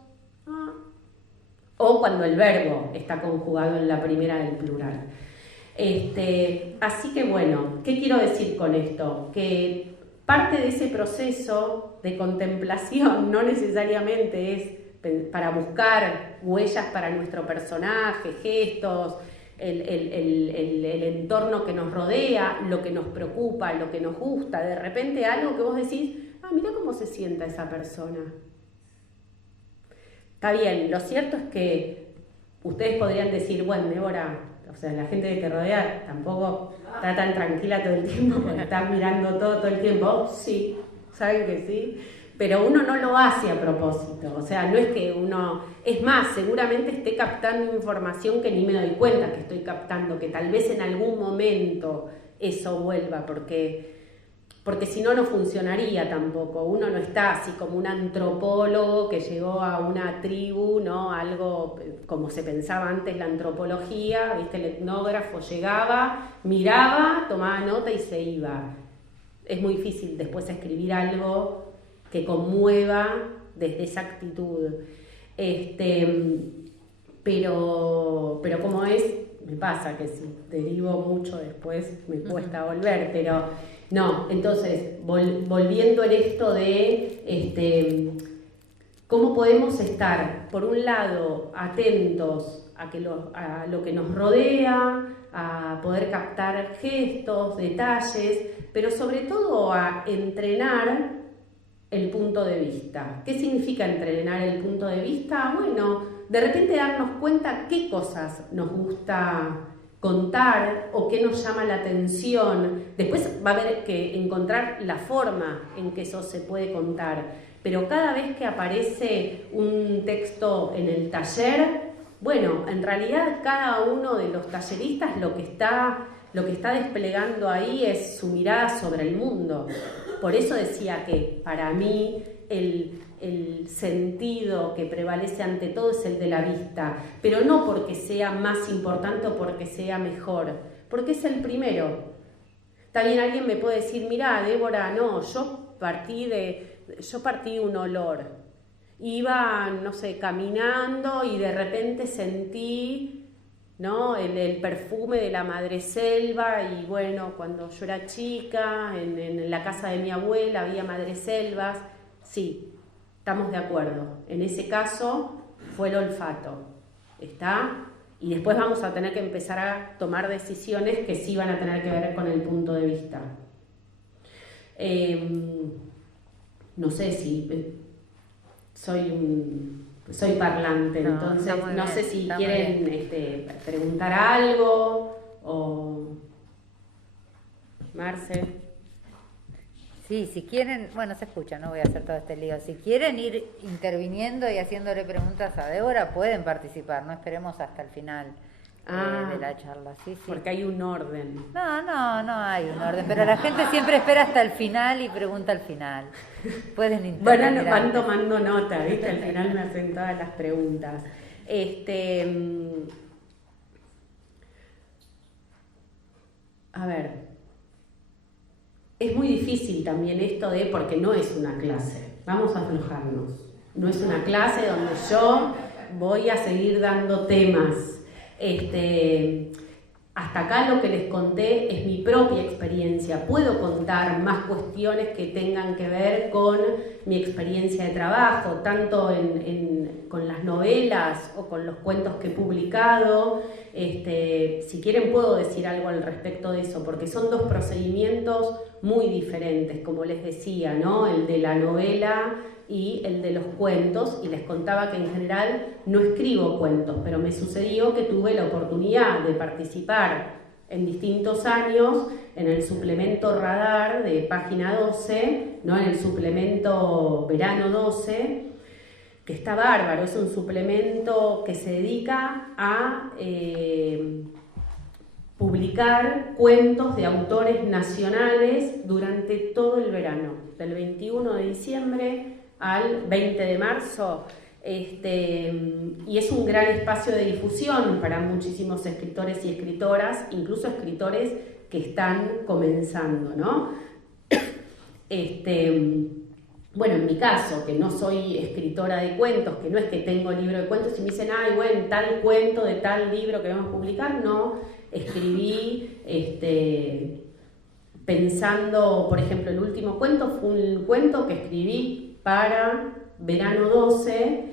o cuando el verbo está conjugado en la primera del plural. Así que bueno, ¿qué quiero decir con esto? Que parte de ese proceso de contemplación no necesariamente es para buscar huellas para nuestro personaje, gestos, el entorno que nos rodea, lo que nos preocupa, lo que nos gusta, de repente algo que vos decís, mira cómo se sienta esa persona. Está bien, lo cierto es que ustedes podrían decir, bueno, Débora, o sea, la gente que te rodea tampoco está tan tranquila todo el tiempo porque está mirando todo el tiempo. Sí, saben que sí, pero uno no lo hace a propósito, o sea, no es que uno... Es más, seguramente esté captando información que ni me doy cuenta que estoy captando, que tal vez en algún momento eso vuelva, porque si no, no funcionaría tampoco. Uno no está así como un antropólogo que llegó a una tribu, ¿no? Algo como se pensaba antes la antropología, ¿viste? El etnógrafo llegaba, miraba, tomaba nota y se iba. Es muy difícil después escribir algo que conmueva desde esa actitud. Pero como es, me pasa que si derivo mucho después me cuesta volver, pero no. Entonces, volviendo en esto de cómo podemos estar, por un lado, atentos a lo que nos rodea, a poder captar gestos, detalles, pero sobre todo a entrenar el punto de vista. ¿Qué significa entrenar el punto de vista? Bueno, de repente darnos cuenta qué cosas nos gusta contar o qué nos llama la atención. Después va a haber que encontrar la forma en que eso se puede contar. Pero cada vez que aparece un texto en el taller, bueno, en realidad cada uno de los talleristas lo que está desplegando ahí es su mirada sobre el mundo. Por eso decía que para mí el sentido que prevalece ante todo es el de la vista, pero no porque sea más importante o porque sea mejor, porque es el primero. También alguien me puede decir, mirá, Débora, no, yo partí de un olor. Iba, no sé, caminando y de repente sentí, ¿no?, el perfume de la madreselva, y bueno, cuando yo era chica, en la casa de mi abuela había madreselvas. Sí, estamos de acuerdo. En ese caso fue el olfato, ¿está? Y después vamos a tener que empezar a tomar decisiones que sí van a tener que ver con el punto de vista. No sé si soy parlante, no, entonces no sé si quieren preguntar algo o... Marce. Sí, si quieren, bueno, se escucha, no voy a hacer todo este lío. Si quieren ir interviniendo y haciéndole preguntas a Débora, pueden participar, no esperemos hasta el final de la charla. Sí, sí. Porque hay un orden. No hay un orden, pero la gente siempre espera hasta el final y pregunta al final. Pueden intervenir. Bueno, van tomando nota, ¿viste? Al final me hacen todas las preguntas. A ver, es muy difícil también esto porque no es una clase, vamos a aflojarnos. No es una clase donde yo voy a seguir dando temas. Hasta acá lo que les conté es mi propia experiencia. Puedo contar más cuestiones que tengan que ver con mi experiencia de trabajo, tanto con las novelas o con los cuentos que he publicado. Si quieren puedo decir algo al respecto de eso, porque son dos procedimientos muy diferentes, como les decía, ¿no? El de la novela y el de los cuentos, y les contaba que en general no escribo cuentos, pero me sucedió que tuve la oportunidad de participar en distintos años en el suplemento Radar de Página 12, ¿no?, en el suplemento Verano 12, que está bárbaro. Es un suplemento que se dedica a publicar cuentos de autores nacionales durante todo el verano, del 21 de diciembre al 20 de marzo, y es un gran espacio de difusión para muchísimos escritores y escritoras, incluso escritores que están comenzando, ¿no? bueno, en mi caso, que no soy escritora de cuentos, que no es que tengo libro de cuentos y me dicen, ay, bueno, tal cuento de tal libro que vamos a publicar, no, escribí pensando, por ejemplo, el último cuento fue un cuento que escribí para Verano 12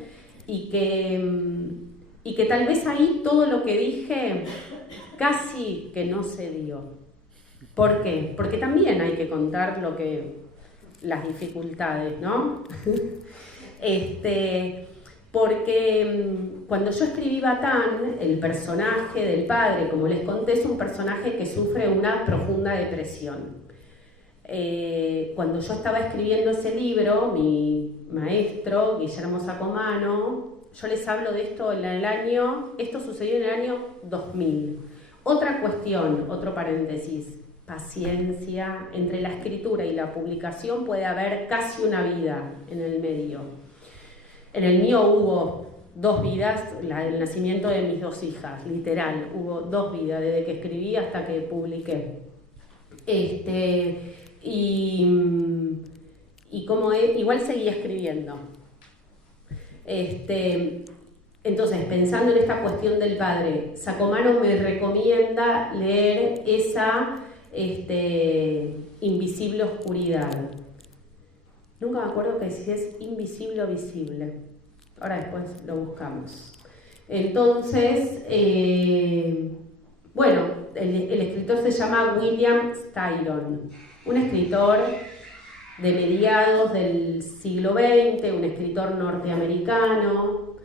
y que tal vez ahí todo lo que dije casi que no se dio. ¿Por qué? Porque también hay que contar las dificultades, ¿no? Porque cuando yo escribí Batán, el personaje del padre, como les conté, es un personaje que sufre una profunda depresión. Cuando yo estaba escribiendo ese libro, mi maestro, Guillermo Sacomano, yo les hablo de esto esto sucedió en el año 2000. Otra cuestión, otro paréntesis, paciencia, entre la escritura y la publicación puede haber casi una vida en el medio. En el mío hubo 2 vidas, el nacimiento de mis 2 hijas, literal, hubo 2 vidas, desde que escribí hasta que publiqué. Igual seguía escribiendo. Entonces, pensando en esta cuestión del padre, Sacomano me recomienda leer esa Invisible Oscuridad. Nunca me acuerdo que si es invisible o visible. Ahora después lo buscamos. Entonces, bueno, el escritor se llama William Styron, un escritor de mediados del siglo XX, un escritor norteamericano,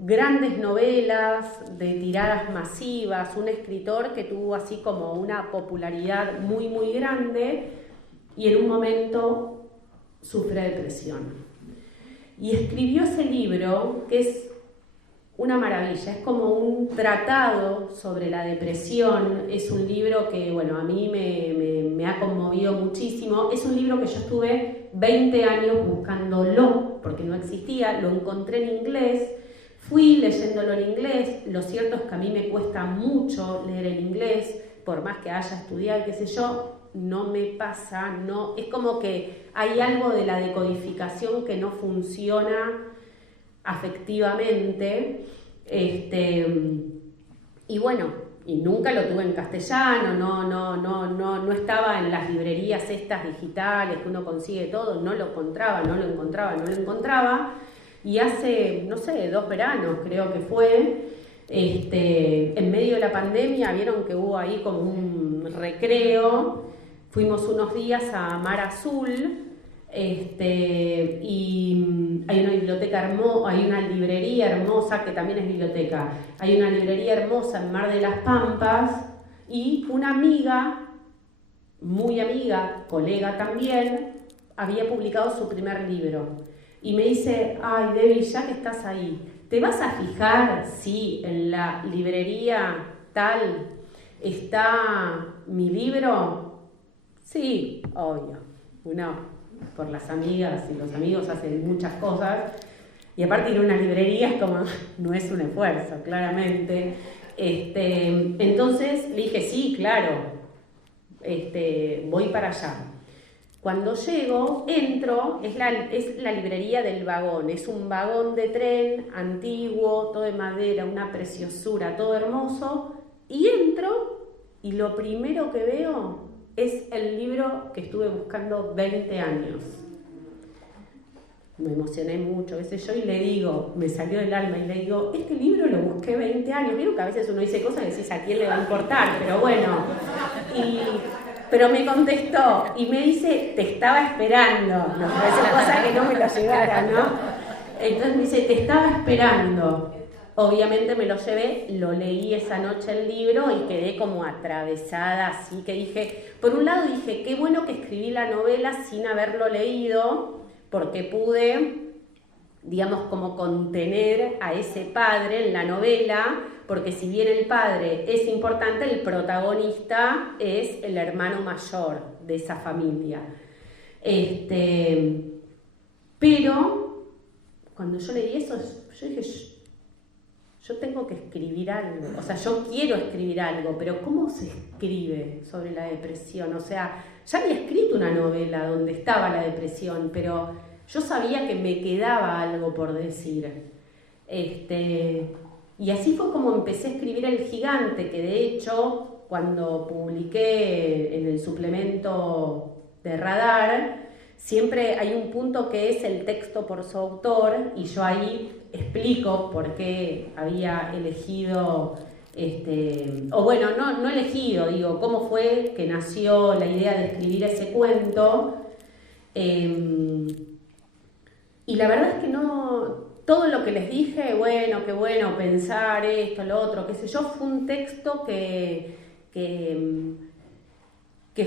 grandes novelas de tiradas masivas, un escritor que tuvo así como una popularidad muy muy grande y en un momento sufre depresión. Y escribió ese libro que es una maravilla, es como un tratado sobre la depresión, es un libro que, bueno, a mí me ha conmovido muchísimo, es un libro que yo estuve 20 años buscándolo, porque no existía, lo encontré en inglés, fui leyéndolo en inglés, lo cierto es que a mí me cuesta mucho leer en inglés, por más que haya estudiado, qué sé yo, no me pasa, no, es como que hay algo de la decodificación que no funciona afectivamente, y bueno, y nunca lo tuve en castellano, no estaba en las librerías estas digitales que uno consigue todo, no lo encontraba, y hace, no sé, 2 veranos creo que fue, en medio de la pandemia, vieron que hubo ahí como un recreo, fuimos unos días a Mar Azul, y hay una biblioteca hermosa, hay una librería hermosa que también es biblioteca, hay una librería hermosa en Mar de las Pampas y una amiga, muy amiga, colega también, había publicado su primer libro y me dice, ay Debbie, ya que estás ahí, ¿te vas a fijar si en la librería tal está mi libro? Sí, obvio, por las amigas y los amigos hacen muchas cosas y aparte ir a una librería es como, no es un esfuerzo, claramente. Entonces le dije, sí, claro, voy para allá. Cuando llego, entro, es la librería del vagón, es un vagón de tren antiguo, todo de madera, una preciosura, todo hermoso, y entro y lo primero que veo es el libro que estuve buscando 20 años. Me emocioné mucho, qué sé yo, y le digo, me salió del alma, y le digo, este libro lo busqué 20 años. Vieron que a veces uno dice cosas y decís, ¿a quién le va a importar? Pero bueno, pero me contestó, y me dice, te estaba esperando. No, parece cosa que no me lo llevara, ¿no? Entonces me dice, te estaba esperando. Obviamente me lo llevé, lo leí esa noche el libro y quedé como atravesada, así que dije, por un lado dije, qué bueno que escribí la novela sin haberlo leído, porque pude, digamos, como contener a ese padre en la novela, porque si bien el padre es importante, el protagonista es el hermano mayor de esa familia. Pero cuando yo leí eso, yo dije, yo tengo que escribir algo. O sea, yo quiero escribir algo, pero ¿cómo se escribe sobre la depresión? O sea, ya había escrito una novela donde estaba la depresión, pero yo sabía que me quedaba algo por decir. Y así fue como empecé a escribir El Gigante, que de hecho, cuando publiqué en el suplemento de Radar, siempre hay un punto que es el texto por su autor, y yo ahí explico por qué había elegido, o bueno, no elegido, digo, cómo fue que nació la idea de escribir ese cuento. Y la verdad es que no, todo lo que les dije, bueno, qué bueno, pensar esto, lo otro, qué sé yo, fue un texto que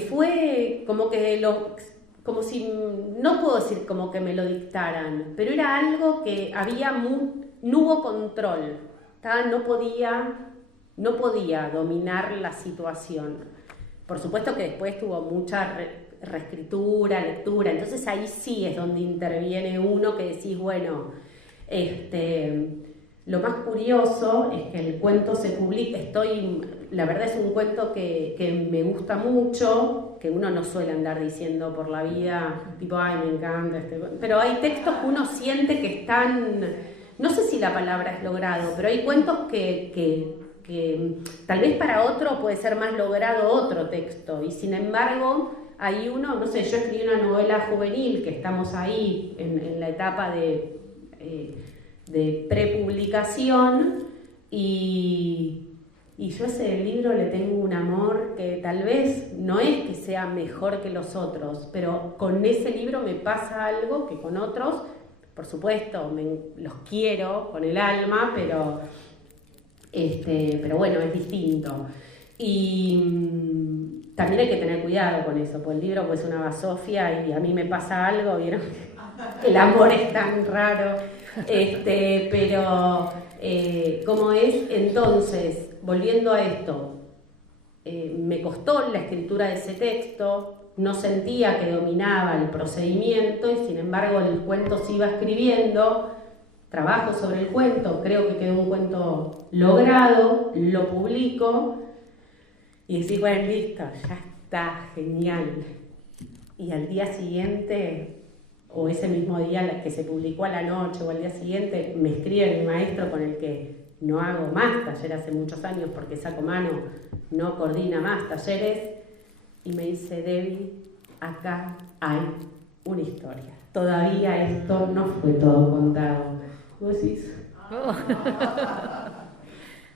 fue como que como si, no puedo decir como que me lo dictaran, pero era algo que no hubo control, no podía dominar la situación. Por supuesto que después tuvo mucha reescritura, lectura, entonces ahí sí es donde interviene uno que decís, bueno, lo más curioso es que el cuento se publica, la verdad es un cuento que me gusta mucho, que uno no suele andar diciendo por la vida, tipo, ay, me encanta este cuento, pero hay textos que uno siente que están, no sé si la palabra es logrado, pero hay cuentos que tal vez para otro puede ser más logrado otro texto, y sin embargo hay uno, no sé, yo escribí una novela juvenil, que estamos ahí en la etapa de prepublicación, y yo a ese libro le tengo un amor que tal vez no es que sea mejor que los otros, pero con ese libro me pasa algo que con otros, por supuesto, los quiero con el alma, pero bueno, es distinto. Y también hay que tener cuidado con eso, porque el libro pues es una basofia y a mí me pasa algo, ¿vieron? El amor es tan raro, pero ¿cómo es? Entonces, volviendo a esto, me costó la escritura de ese texto, no sentía que dominaba el procedimiento y sin embargo el cuento se iba escribiendo, trabajo sobre el cuento, creo que quedó un cuento logrado, lo publico y decís, bueno, listo, ya está, genial. Y al día siguiente, o ese mismo día que se publicó a la noche o al día siguiente, me escribe mi maestro con el que no hago más taller hace muchos años porque Saco Mano no coordina más talleres, y me dice, Debbie, acá hay una historia. Todavía esto no fue todo contado. ¿Vos decís?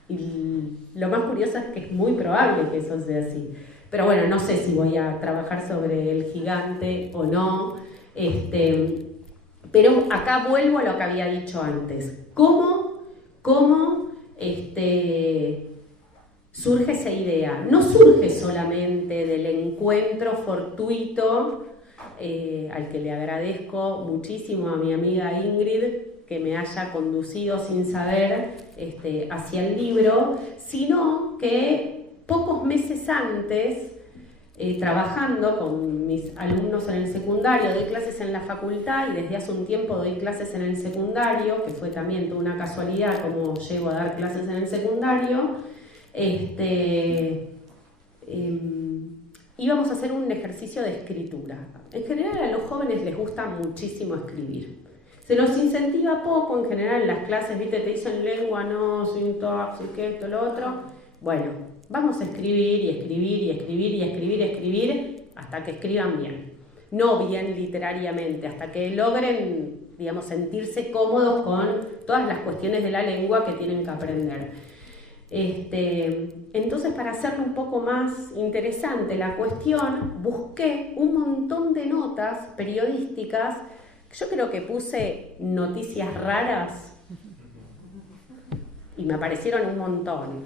Y lo más curioso es que es muy probable que eso sea así. Pero bueno, no sé si voy a trabajar sobre El Gigante o no. Pero acá vuelvo a lo que había dicho antes. ¿Cómo surge esa idea? No surge solamente del encuentro fortuito, al que le agradezco muchísimo a mi amiga Ingrid, que me haya conducido sin saber hacia el libro, sino que pocos meses antes, trabajando con mis alumnos en el secundario, doy clases en la facultad y desde hace un tiempo doy clases en el secundario, que fue también toda una casualidad como llego a dar clases en el secundario, íbamos a hacer un ejercicio de escritura. En general a los jóvenes les gusta muchísimo escribir. Se los incentiva poco en general en las clases, ¿viste? Te dicen lengua, no, sintaxis, que esto, lo otro. Bueno, vamos a escribir y escribir y escribir y escribir y escribir hasta que escriban bien. No bien literariamente, hasta que logren, digamos, sentirse cómodos con todas las cuestiones de la lengua que tienen que aprender. Entonces, para hacerlo un poco más interesante la cuestión, busqué un montón de notas periodísticas. Yo creo que puse noticias raras y me aparecieron un montón.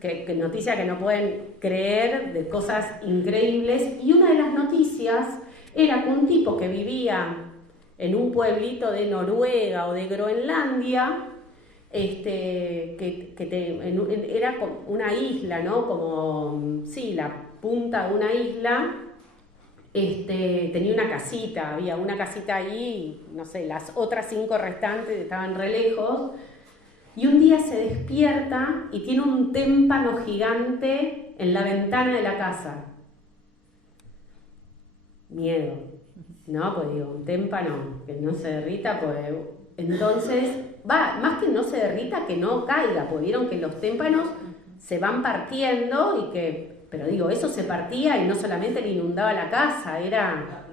Que noticias que no pueden creer, de cosas increíbles. Y una de las noticias era que un tipo que vivía en un pueblito de Noruega o de Groenlandia, era como una isla, ¿no? Como, sí, la punta de una isla. Tenía una casita, había una casita ahí, no sé, las otras 5 restantes estaban re lejos, y un día se despierta y tiene un témpano gigante en la ventana de la casa. Miedo, ¿no? Pues digo, un témpano que no se derrita, pues entonces, más que no se derrita, que no caiga, pues vieron que los témpanos se van partiendo pero digo, eso se partía y no solamente le inundaba la casa, era,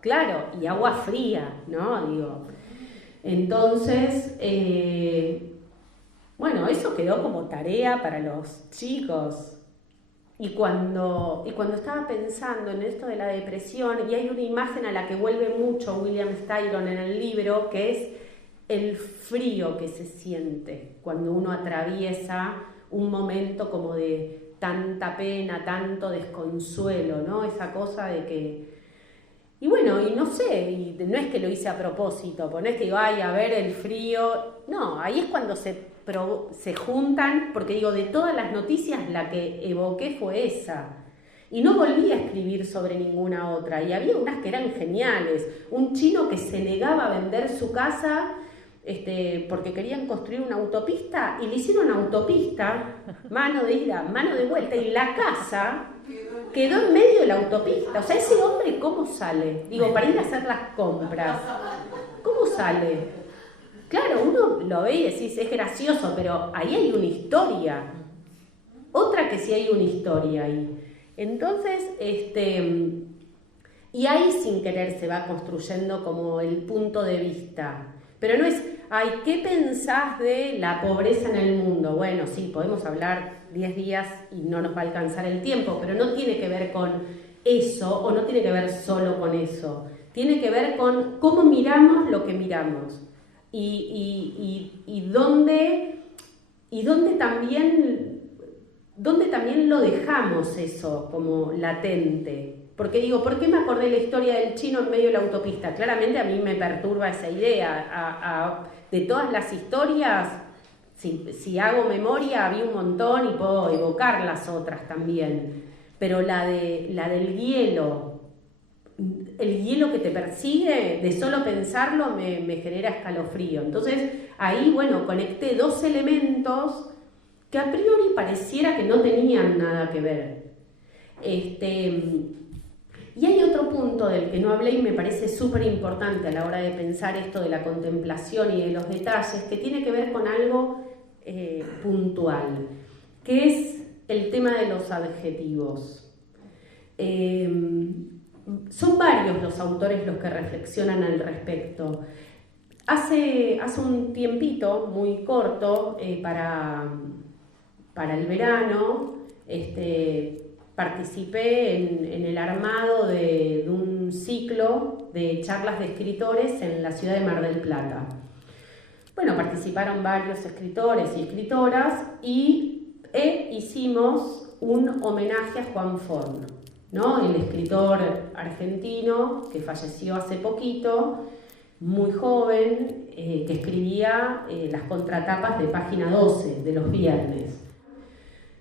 claro, y agua fría, ¿no? Digo, entonces, bueno, eso quedó como tarea para los chicos. Y cuando estaba pensando en esto de la depresión, y hay una imagen a la que vuelve mucho William Styron en el libro, que es el frío que se siente cuando uno atraviesa un momento como de tanta pena, tanto desconsuelo, ¿no? Esa cosa de que... Y bueno, y no sé, y no es que lo hice a propósito, pues no es que digo, ay, a ver el frío... No, ahí es cuando se juntan, porque digo, de todas las noticias la que evoqué fue esa. Y no volví a escribir sobre ninguna otra. Y había unas que eran geniales. Un chino que se negaba a vender su casa porque querían construir una autopista y le hicieron una autopista, mano de ida, mano de vuelta, y la casa quedó en medio de la autopista. O sea, ese hombre, ¿cómo sale? Digo, para ir a hacer las compras. ¿Cómo sale? Claro, uno lo ve y decís, es gracioso, pero ahí hay una historia. Otra que sí hay una historia ahí. Entonces, y ahí sin querer se va construyendo como el punto de vista. Pero no es, ay, ¿qué pensás de la pobreza en el mundo? Bueno, sí, podemos hablar 10 días y no nos va a alcanzar el tiempo, pero no tiene que ver con eso, o no tiene que ver solo con eso. Tiene que ver con cómo miramos lo que miramos. Y dónde también lo dejamos eso como latente. Porque digo, ¿por qué me acordé la historia del chino en medio de la autopista? Claramente a mí me perturba esa idea. De todas las historias, si hago memoria, había un montón y puedo evocar las otras también. Pero la del hielo, el hielo que te persigue, de solo pensarlo me genera escalofrío. Entonces ahí, bueno, conecté dos elementos que a priori pareciera que no tenían nada que ver. Y hay otro punto del que no hablé y me parece súper importante a la hora de pensar esto de la contemplación y de los detalles, que tiene que ver con algo puntual, que es el tema de los adjetivos. Son varios los autores los que reflexionan al respecto. Hace un tiempito muy corto, para el verano, participé en el armado de un ciclo de charlas de escritores en la ciudad de Mar del Plata. Bueno, participaron varios escritores y escritoras y hicimos un homenaje a Juan Forn, ¿no? El escritor argentino que falleció hace poquito, muy joven, que escribía las contratapas de Página 12 de los viernes.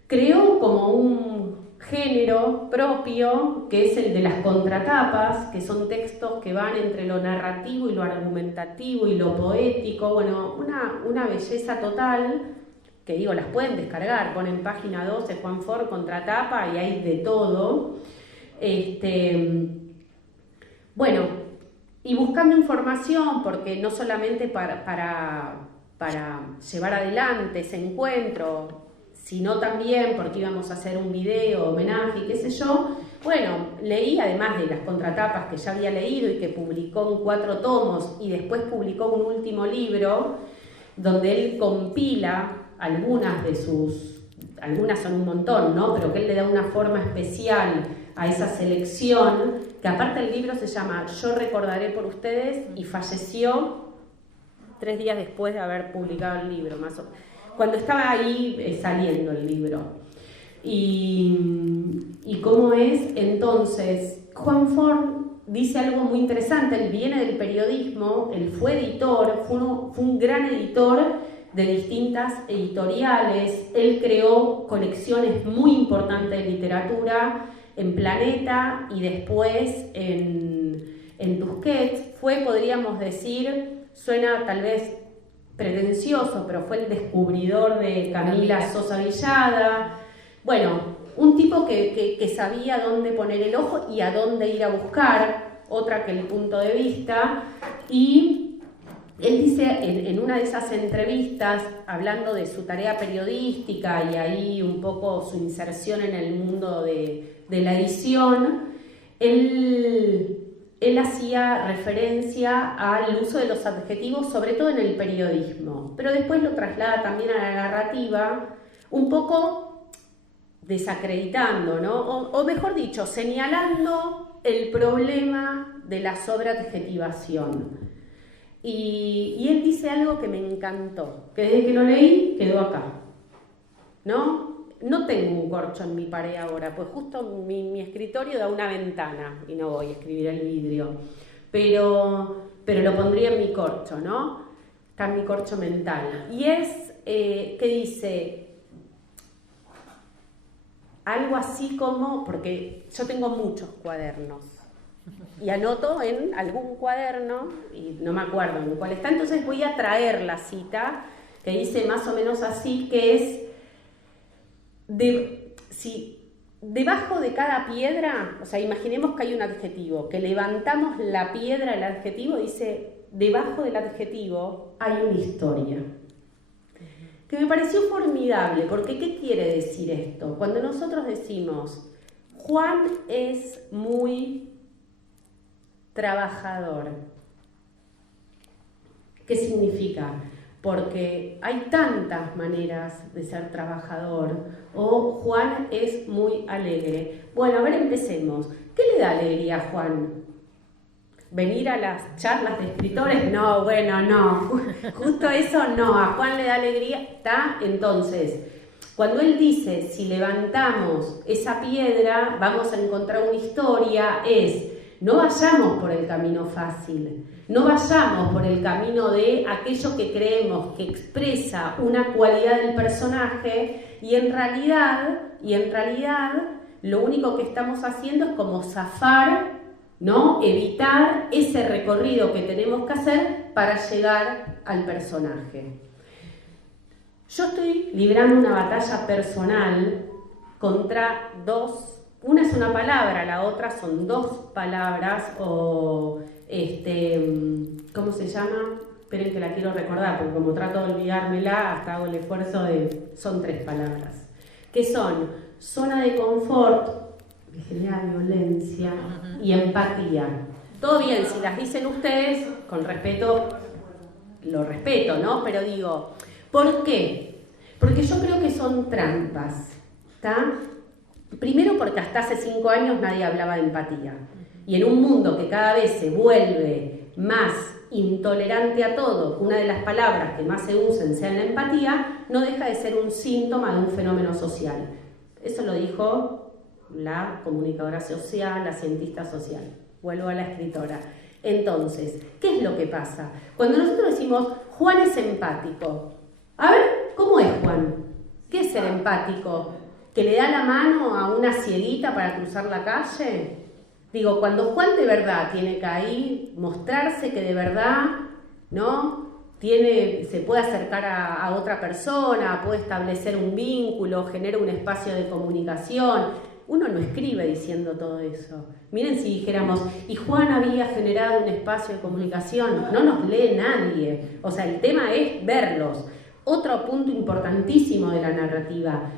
Creó como un género propio, que es el de las contratapas, que son textos que van entre lo narrativo y lo argumentativo y lo poético. Bueno, una belleza total, que digo, las pueden descargar, ponen Página 12, Juan Forn, contratapa, y hay de todo. Bueno, y buscando información, porque no solamente para llevar adelante ese encuentro, sino también porque íbamos a hacer un video, homenaje, qué sé yo. Bueno, leí, además de las contratapas que ya había leído y que publicó en 4 tomos, y después publicó un último libro, donde él compila algunas son un montón, ¿no? Pero que él le da una forma especial a esa selección, que aparte el libro se llama Yo recordaré por ustedes, y falleció 3 días después de haber publicado el libro, más o menos, cuando estaba ahí saliendo el libro. Y cómo es, entonces, Juan Forn dice algo muy interesante. Él viene del periodismo, él fue editor, fue un gran editor de distintas editoriales. Él creó colecciones muy importantes de literatura en Planeta y después en Tusquets. Fue, podríamos decir, suena tal vez pretencioso, pero fue el descubridor de Camila Sosa Villada. Bueno, un tipo que sabía dónde poner el ojo y a dónde ir a buscar, otra que el punto de vista. Y él dice en una de esas entrevistas, hablando de su tarea periodística y ahí un poco su inserción en el mundo de la edición, él hacía referencia al uso de los adjetivos, sobre todo en el periodismo, pero después lo traslada también a la narrativa, un poco desacreditando, ¿no? O mejor dicho, señalando el problema de la sobreadjetivación. Y él dice algo que me encantó, que desde que lo leí quedó acá, ¿no? No tengo un corcho en mi pared ahora, pues justo mi escritorio da una ventana y no voy a escribir el vidrio, pero lo pondría en mi corcho, ¿no? Está en mi corcho mental. Y es que dice algo así como, porque yo tengo muchos cuadernos y anoto en algún cuaderno y no me acuerdo en cuál está, entonces voy a traer la cita que dice más o menos así, que es si debajo de cada piedra, o sea, imaginemos que hay un adjetivo, que levantamos la piedra, el adjetivo dice, debajo del adjetivo hay una historia. Que me pareció formidable, porque ¿qué quiere decir esto? Cuando nosotros decimos, Juan es muy trabajador, ¿qué significa? Porque hay tantas maneras de ser trabajador, o Juan es muy alegre. Bueno, a ver, empecemos. ¿Qué le da alegría a Juan? ¿Venir a las charlas de escritores? No, bueno, no. Justo eso no. A Juan le da alegría. ¿Está? Entonces, cuando él dice, si levantamos esa piedra, vamos a encontrar una historia, no vayamos por el camino fácil. No vayamos por el camino de aquello que creemos que expresa una cualidad del personaje y en realidad lo único que estamos haciendo es como zafar, ¿no? Evitar ese recorrido que tenemos que hacer para llegar al personaje. Yo estoy librando una batalla personal contra una es una palabra, la otra son dos palabras o ¿cómo se llama? Esperen que la quiero recordar, porque como trato de olvidármela, hasta hago el esfuerzo son 3 palabras, que son zona de confort, que genera violencia, y empatía. Todo bien, si las dicen ustedes, con respeto, lo respeto, ¿no? Pero digo, ¿por qué? Porque yo creo que son trampas, ¿está? Primero porque hasta hace 5 años nadie hablaba de empatía. Y en un mundo que cada vez se vuelve más intolerante a todo, una de las palabras que más se usen sea la empatía, no deja de ser un síntoma de un fenómeno social. Eso lo dijo la comunicadora social, la cientista social. Vuelvo a la escritora. Entonces, ¿qué es lo que pasa? Cuando nosotros decimos, Juan es empático. A ver, ¿cómo es Juan? ¿Qué es ser empático? ¿Que le da la mano a una cieguita para cruzar la calle? Digo, cuando Juan de verdad tiene que ahí mostrarse que de verdad, ¿no? Se puede acercar a otra persona, puede establecer un vínculo, genera un espacio de comunicación. Uno no escribe diciendo todo eso. Miren si dijéramos, y Juan había generado un espacio de comunicación, no nos lee nadie. O sea, el tema es verlos. Otro punto importantísimo de la narrativa.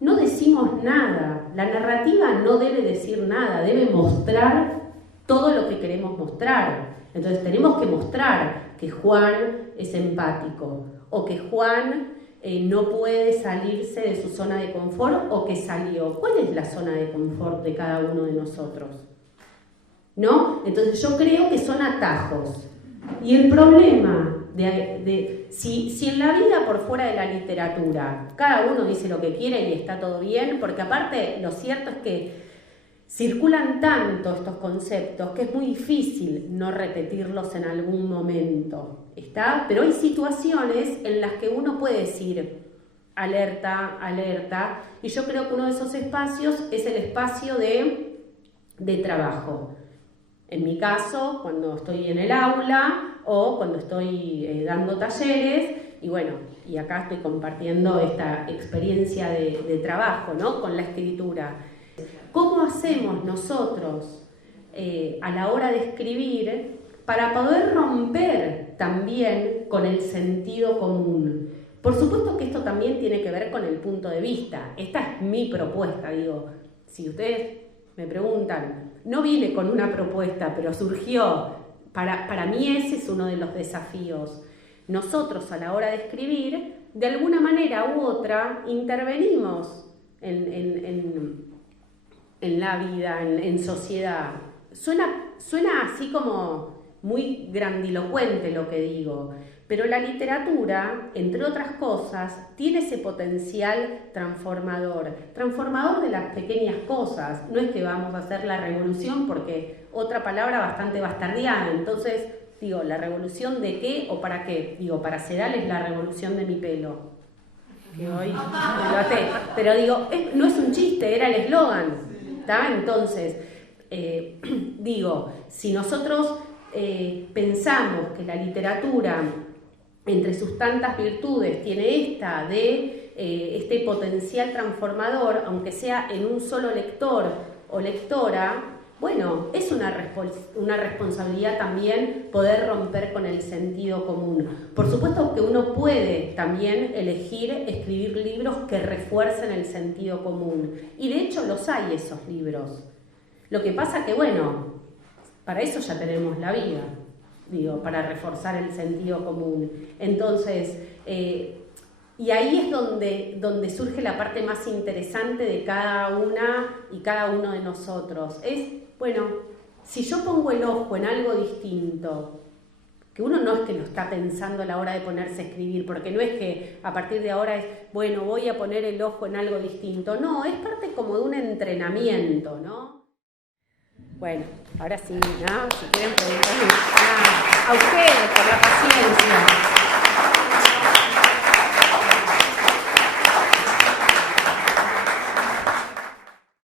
No decimos nada, la narrativa no debe decir nada, debe mostrar todo lo que queremos mostrar. Entonces tenemos que mostrar que Juan es empático o que Juan no puede salirse de su zona de confort o que salió. ¿Cuál es la zona de confort de cada uno de nosotros? ¿No? Entonces yo creo que son atajos. Y el problema si en la vida por fuera de la literatura cada uno dice lo que quiere y está todo bien, porque aparte lo cierto es que circulan tanto estos conceptos que es muy difícil no repetirlos en algún momento, ¿está? Pero hay situaciones en las que uno puede decir alerta, alerta, y yo creo que uno de esos espacios es el espacio de trabajo. En mi caso, cuando estoy en el aula, o cuando estoy dando talleres, y bueno, y acá estoy compartiendo esta experiencia de trabajo, ¿no? Con la escritura. ¿Cómo hacemos nosotros a la hora de escribir para poder romper también con el sentido común? Por supuesto que esto también tiene que ver con el punto de vista. Esta es mi propuesta, digo. Si ustedes me preguntan, no vine con una propuesta, pero surgió. Para mí ese es uno de los desafíos. Nosotros a la hora de escribir, de alguna manera u otra, intervenimos en la vida, en sociedad. Suena así como muy grandilocuente lo que digo, pero la literatura, entre otras cosas, tiene ese potencial transformador de las pequeñas cosas. No es que vamos a hacer la revolución, porque otra palabra bastante bastardeada, entonces digo, ¿la revolución de qué o para qué? Digo, para Sedal es la revolución de mi pelo, que hoy me maté. Pero digo, no es un chiste, era el eslogan, ¿está? Entonces, digo, si nosotros pensamos que la literatura, entre sus tantas virtudes, tiene esta de este potencial transformador, aunque sea en un solo lector o lectora, bueno, es una responsabilidad también poder romper con el sentido común. Por supuesto que uno puede también elegir escribir libros que refuercen el sentido común. Y de hecho los hay, esos libros. Lo que pasa que, bueno, para eso ya tenemos la vida, digo, para reforzar el sentido común. Entonces, y ahí es donde surge la parte más interesante de cada una y cada uno de nosotros. Es, bueno, si yo pongo el ojo en algo distinto, que uno no es que lo está pensando a la hora de ponerse a escribir, porque no es que a partir de ahora es, bueno, voy a poner el ojo en algo distinto. No, es parte como de un entrenamiento, ¿no? Bueno, ahora sí, ¿no? Si quieren preguntarme a ustedes por la paciencia.